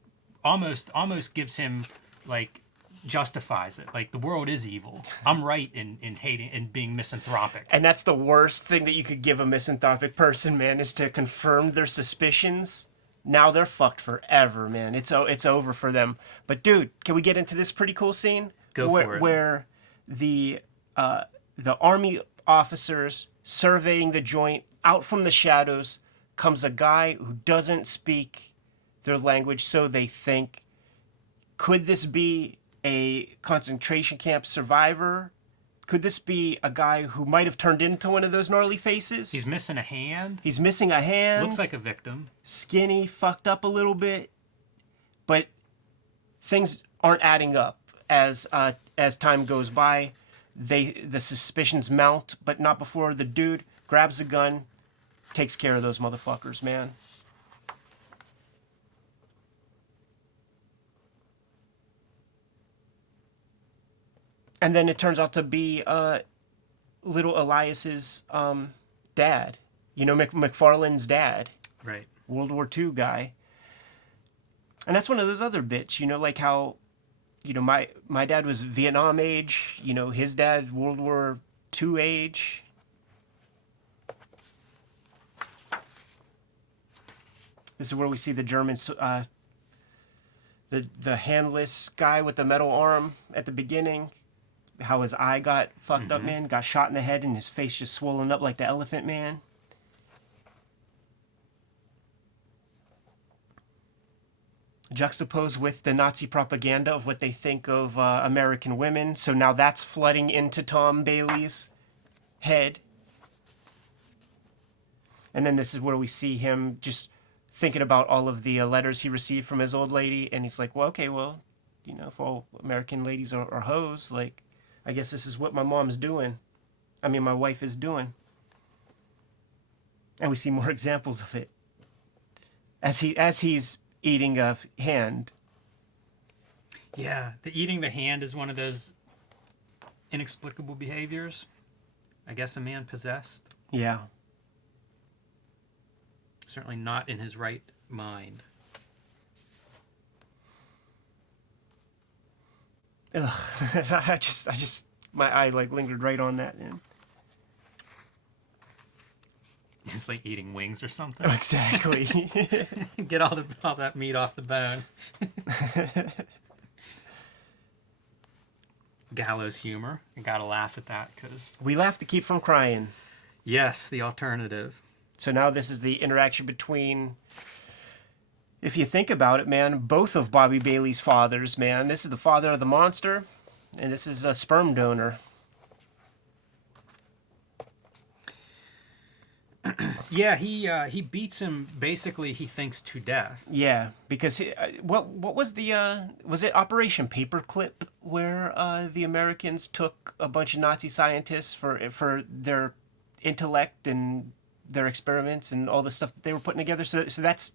almost gives him, like, justifies it. Like, the world is evil. I'm right in hating and being misanthropic. And that's the worst thing that you could give a misanthropic person, man, is to confirm their suspicions. Now they're fucked forever, man. It's over for them. But dude, can we get into this pretty cool scene? Go for it. Where the army officers surveying the joint, out from the shadows comes a guy who doesn't speak their language, so they think. Could this be a concentration camp survivor? Could this be a guy who might have turned into one of those gnarly faces? He's missing a hand. He's missing a hand. Looks like a victim. Skinny, Fucked up a little bit. But things aren't adding up. As time goes by, the suspicions mount, but not before the dude grabs a gun, takes care of those motherfuckers, man. And then it turns out to be little Elias's dad. McFarlane's dad. Right. World War II guy. And that's one of those other bits, like how, my dad was Vietnam age, his dad World War II age. This is where we see the Germans, the handless guy with the metal arm at the beginning. How his eye got fucked up, man. Got shot in the head and his face just swollen up like the Elephant Man. Juxtaposed with the Nazi propaganda of what they think of American women. So now that's flooding into Tom Bailey's head. And then this is where we see him just thinking about all of the letters he received from his old lady, and he's like, well, okay, well, if all American ladies are hoes, like, I guess this is what my mom's doing. I mean, my wife is doing. And we see more examples of it as he's eating a hand. Yeah, the eating the hand is one of those inexplicable behaviors. I guess a man possessed. Yeah. Certainly not in his right mind. Ugh. I just, my eye like lingered right on that. And It's like eating wings or something. exactly. Get all that meat off the bone. Gallows humor. I gotta laugh at that because We laugh to keep from crying. yes, the alternative. So now this is the interaction between, if you think about it, man, both of Bobby Bailey's fathers, man. This is the father of the monster, and this is a sperm donor. Yeah, he beats him. Basically, he thinks to death. Yeah, because what was was it Operation Paperclip where the Americans took a bunch of Nazi scientists for their intellect and their experiments and all the stuff that they were putting together. So that's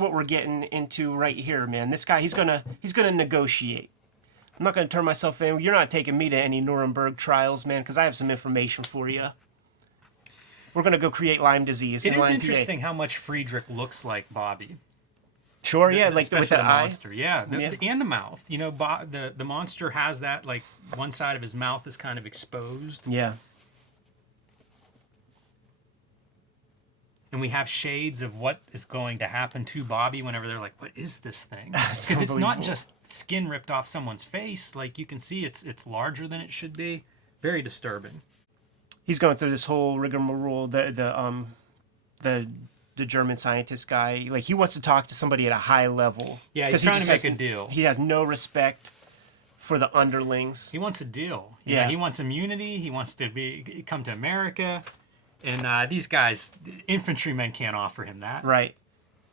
what we're getting into right here, man. This guy, he's gonna negotiate. I'm not gonna turn myself in. You're not taking me to any Nuremberg trials, man, because I have some information for you. We're gonna go create Lyme disease. It in is Lyme, interesting how much Friedrich looks like Bobby. Sure, yeah, like especially with the the eye. monster. Yeah, and the mouth. The monster has that, like, one side of his mouth is kind of exposed. Yeah. And we have shades of what is going to happen to Bobby whenever they're like, what is this thing? Because it's not just skin ripped off someone's face. Like, you can see it's larger than it should be. Very disturbing. He's going through this whole rigmarole. The German scientist guy, like, he wants to talk to somebody at a high level. Yeah, he's 'Cause trying to just make has- a deal. He has no respect for the underlings. He wants a deal. Yeah. He wants immunity. He wants to come to America. And these guys, infantrymen, can't offer him that. Right.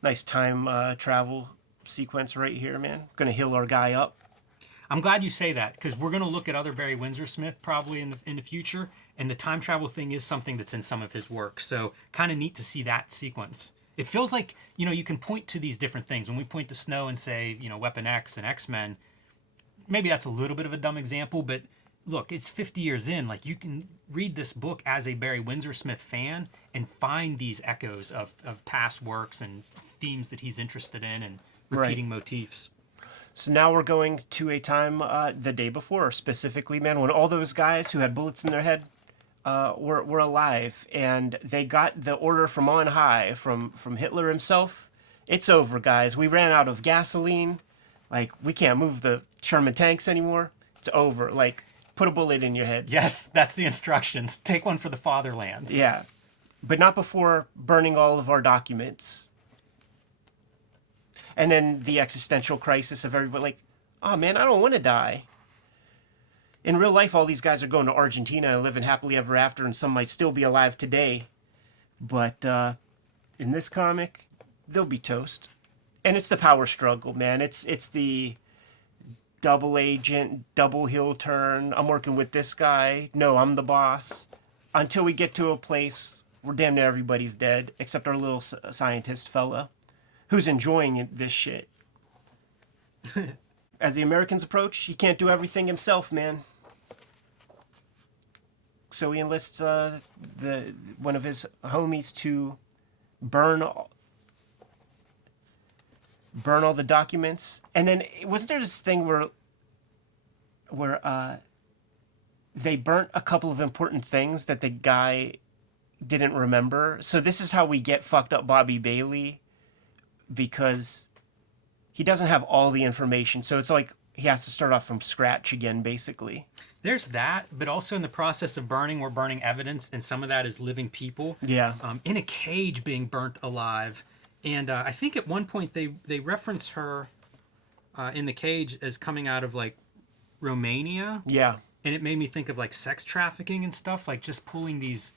Nice time travel sequence right here, man. Gonna heal our guy up. I'm glad you say that because we're going to look at other Barry Windsor Smith probably in the future, and the time travel thing is something that's in some of his work. So kind of neat to see that sequence. It feels like, you can point to these different things. When we point to Snow and say, Weapon X and X-Men, maybe that's a little bit of a dumb example, but look, it's 50 years in. Like, you can read this book as a Barry Windsor Smith fan and find these echoes of past works and themes that he's interested in and repeating motifs. So now we're going to a time the day before, specifically, man, when all those guys who had bullets in their head were alive, and they got the order from on high, from Hitler himself. It's over, guys. We ran out of gasoline. Like, we can't move the Sherman tanks anymore. It's over. Like, put a bullet in your heads. Yes, that's the instructions. Take one for the fatherland. Yeah. But not before burning all of our documents. And then the existential crisis of everybody, like, oh man, I don't want to die. In real life, all these guys are going to Argentina and living happily ever after, and some might still be alive today. But in this comic, they'll be toast. And it's the power struggle, man. It's the double agent, double heel turn. I'm working with this guy. No, I'm the boss. Until we get to a place where damn near everybody's dead, except our little scientist fella, who's enjoying this shit. As the Americans approach, he can't do everything himself, man. So he enlists one of his homies to burn all the documents. And then wasn't there this thing where they burnt a couple of important things that the guy didn't remember? So this is how we get fucked up Bobby Bailey, because he doesn't have all the information. So it's like he has to start off from scratch again, basically. There's that, but also in the process of burning, we're burning evidence, and some of that is living people. Yeah. In a cage being burnt alive. And I think at one point they reference her in the cage as coming out of, like, Romania. Yeah. And it made me think of, like, sex trafficking and stuff, like just pulling these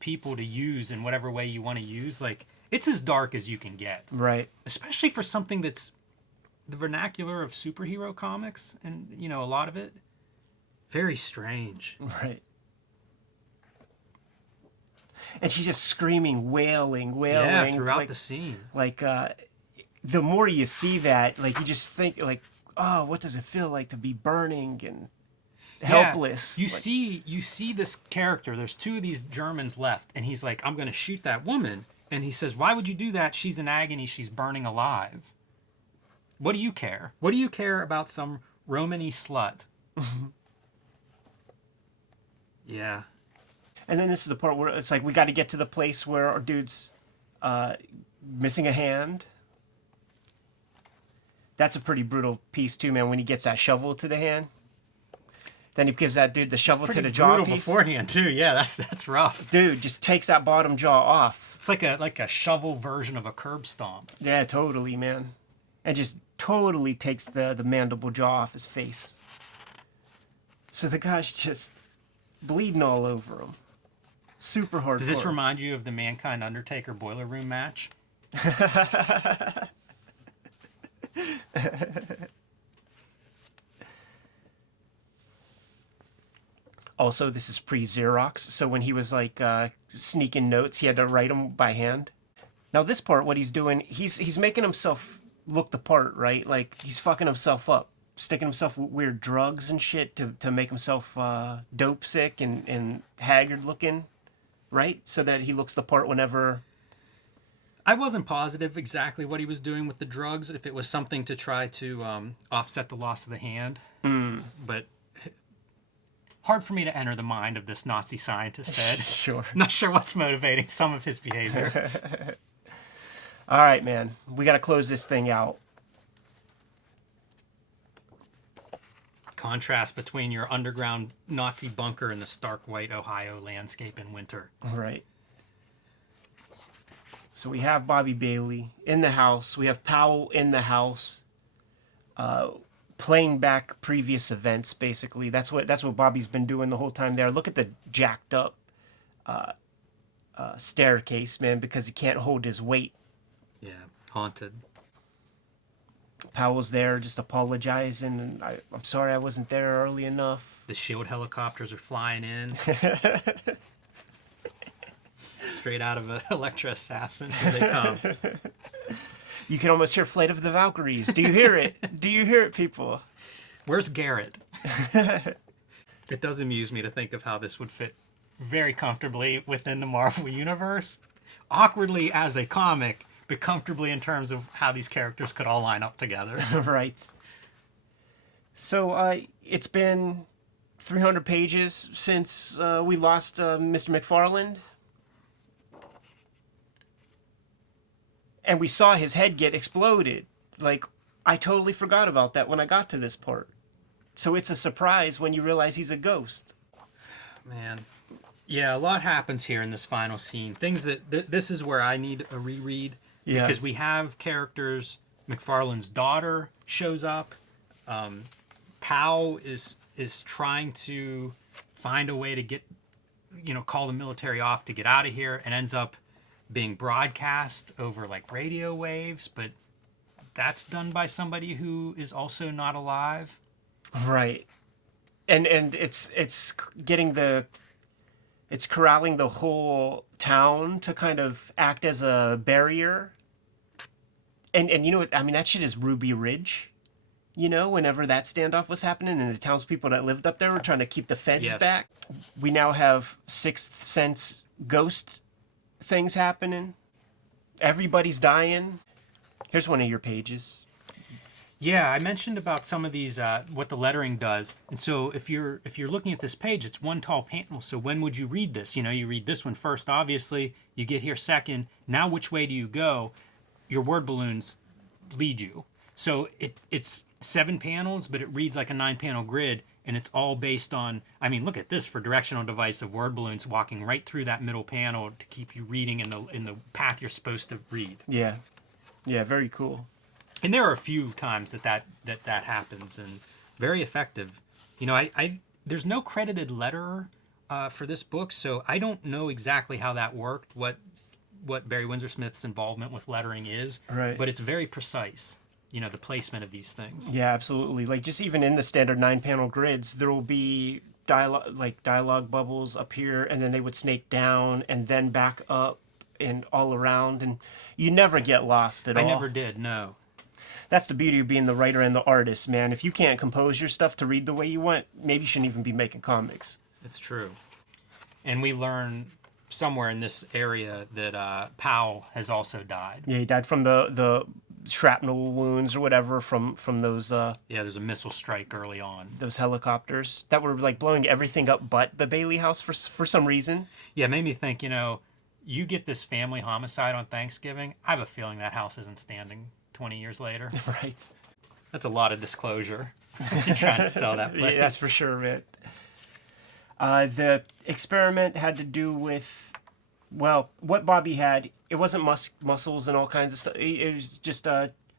people to use in whatever way you want to use. Like, It's as dark as you can get, Right. especially for something that's the vernacular of superhero comics, and a lot of it very strange. Right. And she's just screaming, wailing, Yeah, throughout like, the scene. like the more you see that, like you just think like, oh, what does it feel like to be burning and helpless? Yeah, Like, you see this character. There's two of these Germans left, and he's like, "I'm going to shoot that woman." And he says, "Why would you do that? She's in agony. She's burning alive. What do you care? What do you care about some Romany slut?" Yeah. and then this is the part where it's like we got to get to the place where our dude's missing a hand. That's a pretty brutal piece too, man. When he gets that shovel to the hand, then he gives that dude the shovel to the jaw piece. Beforehand too. Yeah, that's rough. Dude just takes that bottom jaw off. It's like a shovel version of a curb stomp. Yeah, totally, man. And just totally takes the mandible jaw off his face. So the guy's just bleeding all over him. Super hardcore. Does this remind you of the Mankind Undertaker Boiler Room match? Also, this is pre-Xerox, so when he was like sneaking notes, he had to write them by hand. Now this part, what he's doing, he's making himself look the part, right? Like he's fucking himself up, sticking himself with weird drugs and shit to make himself dope sick and haggard looking, right? So that he looks the part whenever. I wasn't positive exactly what he was doing with the drugs, if it was something to try to offset the loss of the hand. But hard for me to enter the mind of this Nazi scientist, Ed. Sure. Not sure what's motivating some of his behavior. All right, man. We got to close this thing out. Contrast between your underground Nazi bunker and the stark white Ohio landscape in winter. All right. So we have Bobby Bailey in the house. We have Powell in the house, playing back previous events. Basically, that's what Bobby's been doing the whole time there. Look at the jacked up staircase, man, because he can't hold his weight. Yeah, haunted. Powell's there, just apologizing, and I'm sorry I wasn't there early enough. The shield helicopters are flying in. Straight out of Electra Assassin. Here they come. You can almost hear Flight of the Valkyries. Do you hear it? Do you hear it, people? Where's Garrett? It does amuse me to think of how this would fit very comfortably within the Marvel Universe. Awkwardly as a comic, but comfortably in terms of how these characters could all line up together. Right. So it's been 300 pages since we lost Mr. McFarland. And we saw his head get exploded. Like, I totally forgot about that when I got to this part. So it's a surprise when you realize he's a ghost. Man. Yeah, a lot happens here in this final scene. Things that... this is where I need a reread. Yeah. Because we have characters... McFarlane's daughter shows up. Powell is trying to find a way to get... call the military off to get out of here, and ends up being broadcast over like radio waves, but that's done by somebody who is also not alive. Right. And it's getting it's corralling the whole town to kind of act as a barrier. And you know what, I mean, that shit is Ruby Ridge. Whenever that standoff was happening and the townspeople that lived up there were trying to keep the feds back. We now have Sixth Sense ghost things happening. Everybody's dying. Here's one of your pages. Yeah, I mentioned about some of these what the lettering does. And so if you're looking at this page, it's one tall panel. So when would you read this? You read this one first, obviously. You get here second. Now which way do you go? Your word balloons lead you. So it's 7 panels, but it reads like a 9-panel grid. And it's all based on, I mean, look at this for directional device of word balloons walking right through that middle panel to keep you reading in the path you're supposed to read. Yeah. Yeah, very cool. And there are a few times that happens, and very effective. I there's no credited letterer for this book, so I don't know exactly how that worked, what what Barry Windsor Smith's involvement with lettering is, Right. but it's very precise. You know, the placement of these things. Yeah, absolutely. Like just even in the standard 9-panel grids, there will be dialogue bubbles up here, and then they would snake down and then back up and all around, and you never get lost at all. I never did, no. That's the beauty of being the writer and the artist, man. If you can't compose your stuff to read the way you want, maybe you shouldn't even be making comics. It's true. And we learn somewhere in this area that Powell has also died. Yeah, he died from the shrapnel wounds or whatever from those Yeah, there's a missile strike early on. those helicopters that were like blowing everything up but the Bailey house for some reason. Yeah, it made me think, you know, you get this family homicide on Thanksgiving. I have a feeling that house isn't standing 20 years later. Right. That's a lot of disclosure. You're trying to sell that place. Yeah, that's for sure, man. The experiment had to do with, well, what Bobby had. It wasn't muscles and all kinds of stuff. It was just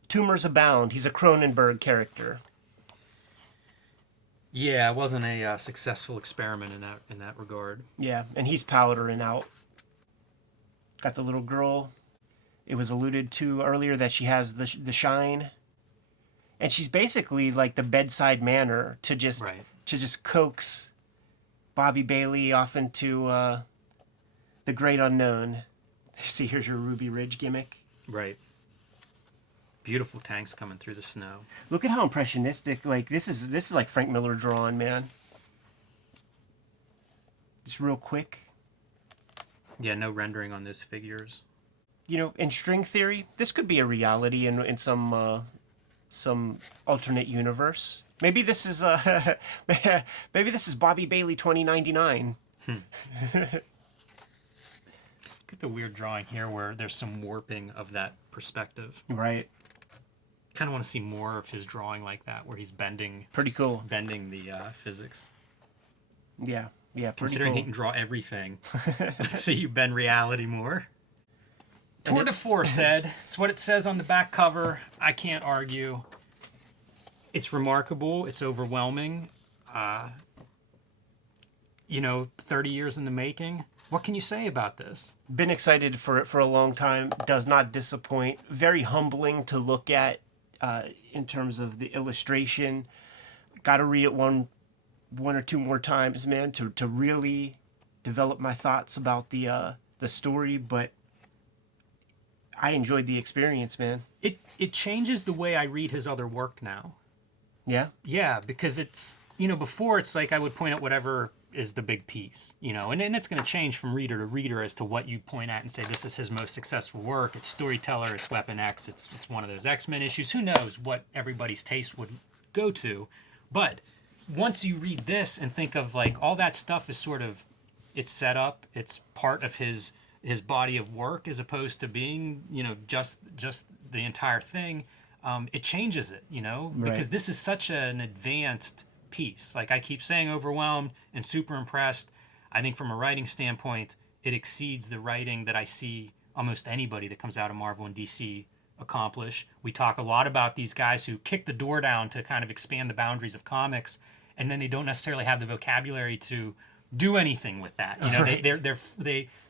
tumors abound. He's a Cronenberg character. Yeah, it wasn't a successful experiment in that regard. Yeah, and he's powdering out. Got the little girl. It was alluded to earlier that she has the shine, and she's basically like the bedside manner to just coax Bobby Bailey off into the great unknown. See, here's your Ruby Ridge gimmick. Right. Beautiful tanks coming through the snow. Look at how impressionistic. Like this is like Frank Miller drawn, man. Just real quick. Yeah, no rendering on those figures. You know, in string theory, this could be a reality in some alternate universe. Maybe this is maybe this is Bobby Bailey 2099. Look at the weird drawing here where there's some warping of that perspective. Right. Kind of want to see more of his drawing like that, where he's bending. Pretty cool. Bending the physics. Yeah. Yeah. Pretty Considering cool. he can draw everything, let's see you bend reality more. Tour de force, Ed. It's what it says on the back cover. I can't argue. It's remarkable. It's overwhelming. 30 years in the making. What can you say about this? Been excited for it for a long time. Does not disappoint. Very humbling to look at in terms of the illustration. Got to read it one or two more times, man, to really develop my thoughts about the story. But I enjoyed the experience, man. It changes the way I read his other work now. Yeah? Yeah, because it's, before it's like I would point out whatever is the big piece, and then it's going to change from reader to reader as to what you point at and say this is his most successful work. It's Storyteller, it's Weapon X, it's one of those X-Men issues. Who knows what everybody's taste would go to. But once you read this and think of like all that stuff is sort of, it's set up, it's part of his body of work as opposed to being, just the entire thing. It changes it, because this is such an advanced piece. Like I keep saying, overwhelmed and super impressed. I think from a writing standpoint, it exceeds the writing that I see almost anybody that comes out of Marvel and DC accomplish. We talk a lot about these guys who kick the door down to kind of expand the boundaries of comics, and then they don't necessarily have the vocabulary to do anything with that.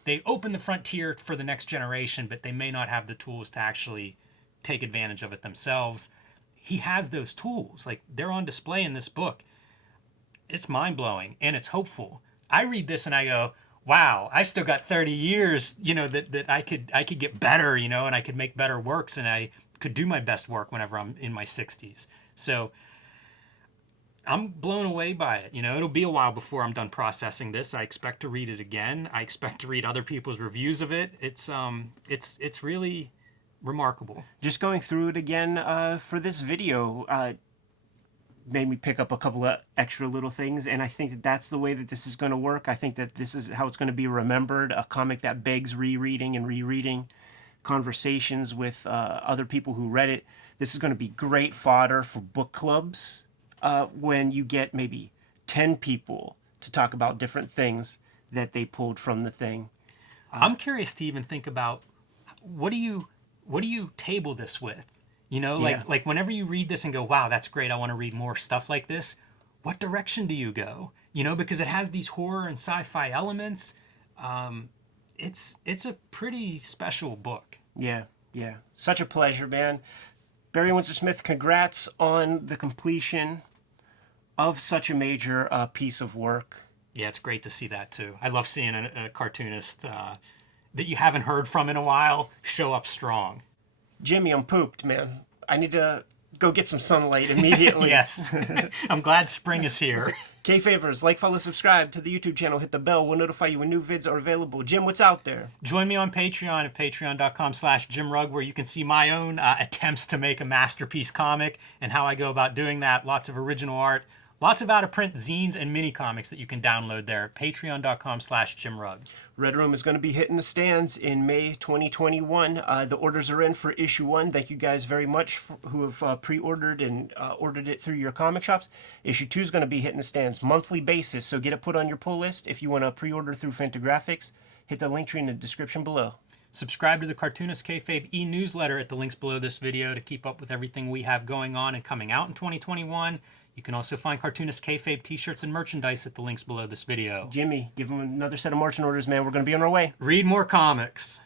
They open the frontier for the next generation, but they may not have the tools to actually take advantage of it themselves. He has those tools. Like they're on display in this book. It's mind-blowing and it's hopeful. I read this and I go, wow, I've still got 30 years, that I could get better, and I could make better works and I could do my best work whenever I'm in my 60s. So I'm blown away by it. It'll be a while before I'm done processing this. I expect to read it again. I expect to read other people's reviews of it. It's really remarkable. Just going through it again for this video made me pick up a couple of extra little things, and I think that that's the way that this is going to work. I think that this is how it's going to be remembered, a comic that begs rereading and rereading, conversations with other people who read it. This is going to be great fodder for book clubs when you get maybe 10 people to talk about different things that they pulled from the thing. I'm curious to even think about what do you table this with? Like whenever you read this and go, wow, that's great, I want to read more stuff like this, what direction do you go? Because it has these horror and sci-fi elements. it's a pretty special book. Yeah, yeah. Such a pleasure, man. Barry Windsor Smith, congrats on the completion of such a major piece of work. Yeah, it's great to see that too. I love seeing a cartoonist that you haven't heard from in a while show up strong. Jimmy, I'm pooped, man. I need to go get some sunlight immediately. Yes. I'm glad spring is here. Kayfabers, like, follow, subscribe to the YouTube channel. Hit the bell. We'll notify you when new vids are available. Jim, what's out there? Join me on Patreon at patreon.com/JimRugg, where you can see my own attempts to make a masterpiece comic and how I go about doing that. Lots of original art, lots of out-of-print zines and mini comics that you can download there. Patreon.com/JimRugg. Red Room is going to be hitting the stands in May 2021. The orders are in for issue 1. Thank you guys very much who have pre-ordered and ordered it through your comic shops. Issue 2 is going to be hitting the stands monthly basis, so get it put on your pull list. If you want to pre-order through Fantagraphics, hit the link tree in the description below. Subscribe to the Cartoonist Kayfabe e-newsletter at the links below this video to keep up with everything we have going on and coming out in 2021. You can also find Cartoonist Kayfabe t-shirts and merchandise at the links below this video. Jimmy, give him another set of marching orders, man. We're going to be on our way. Read more comics.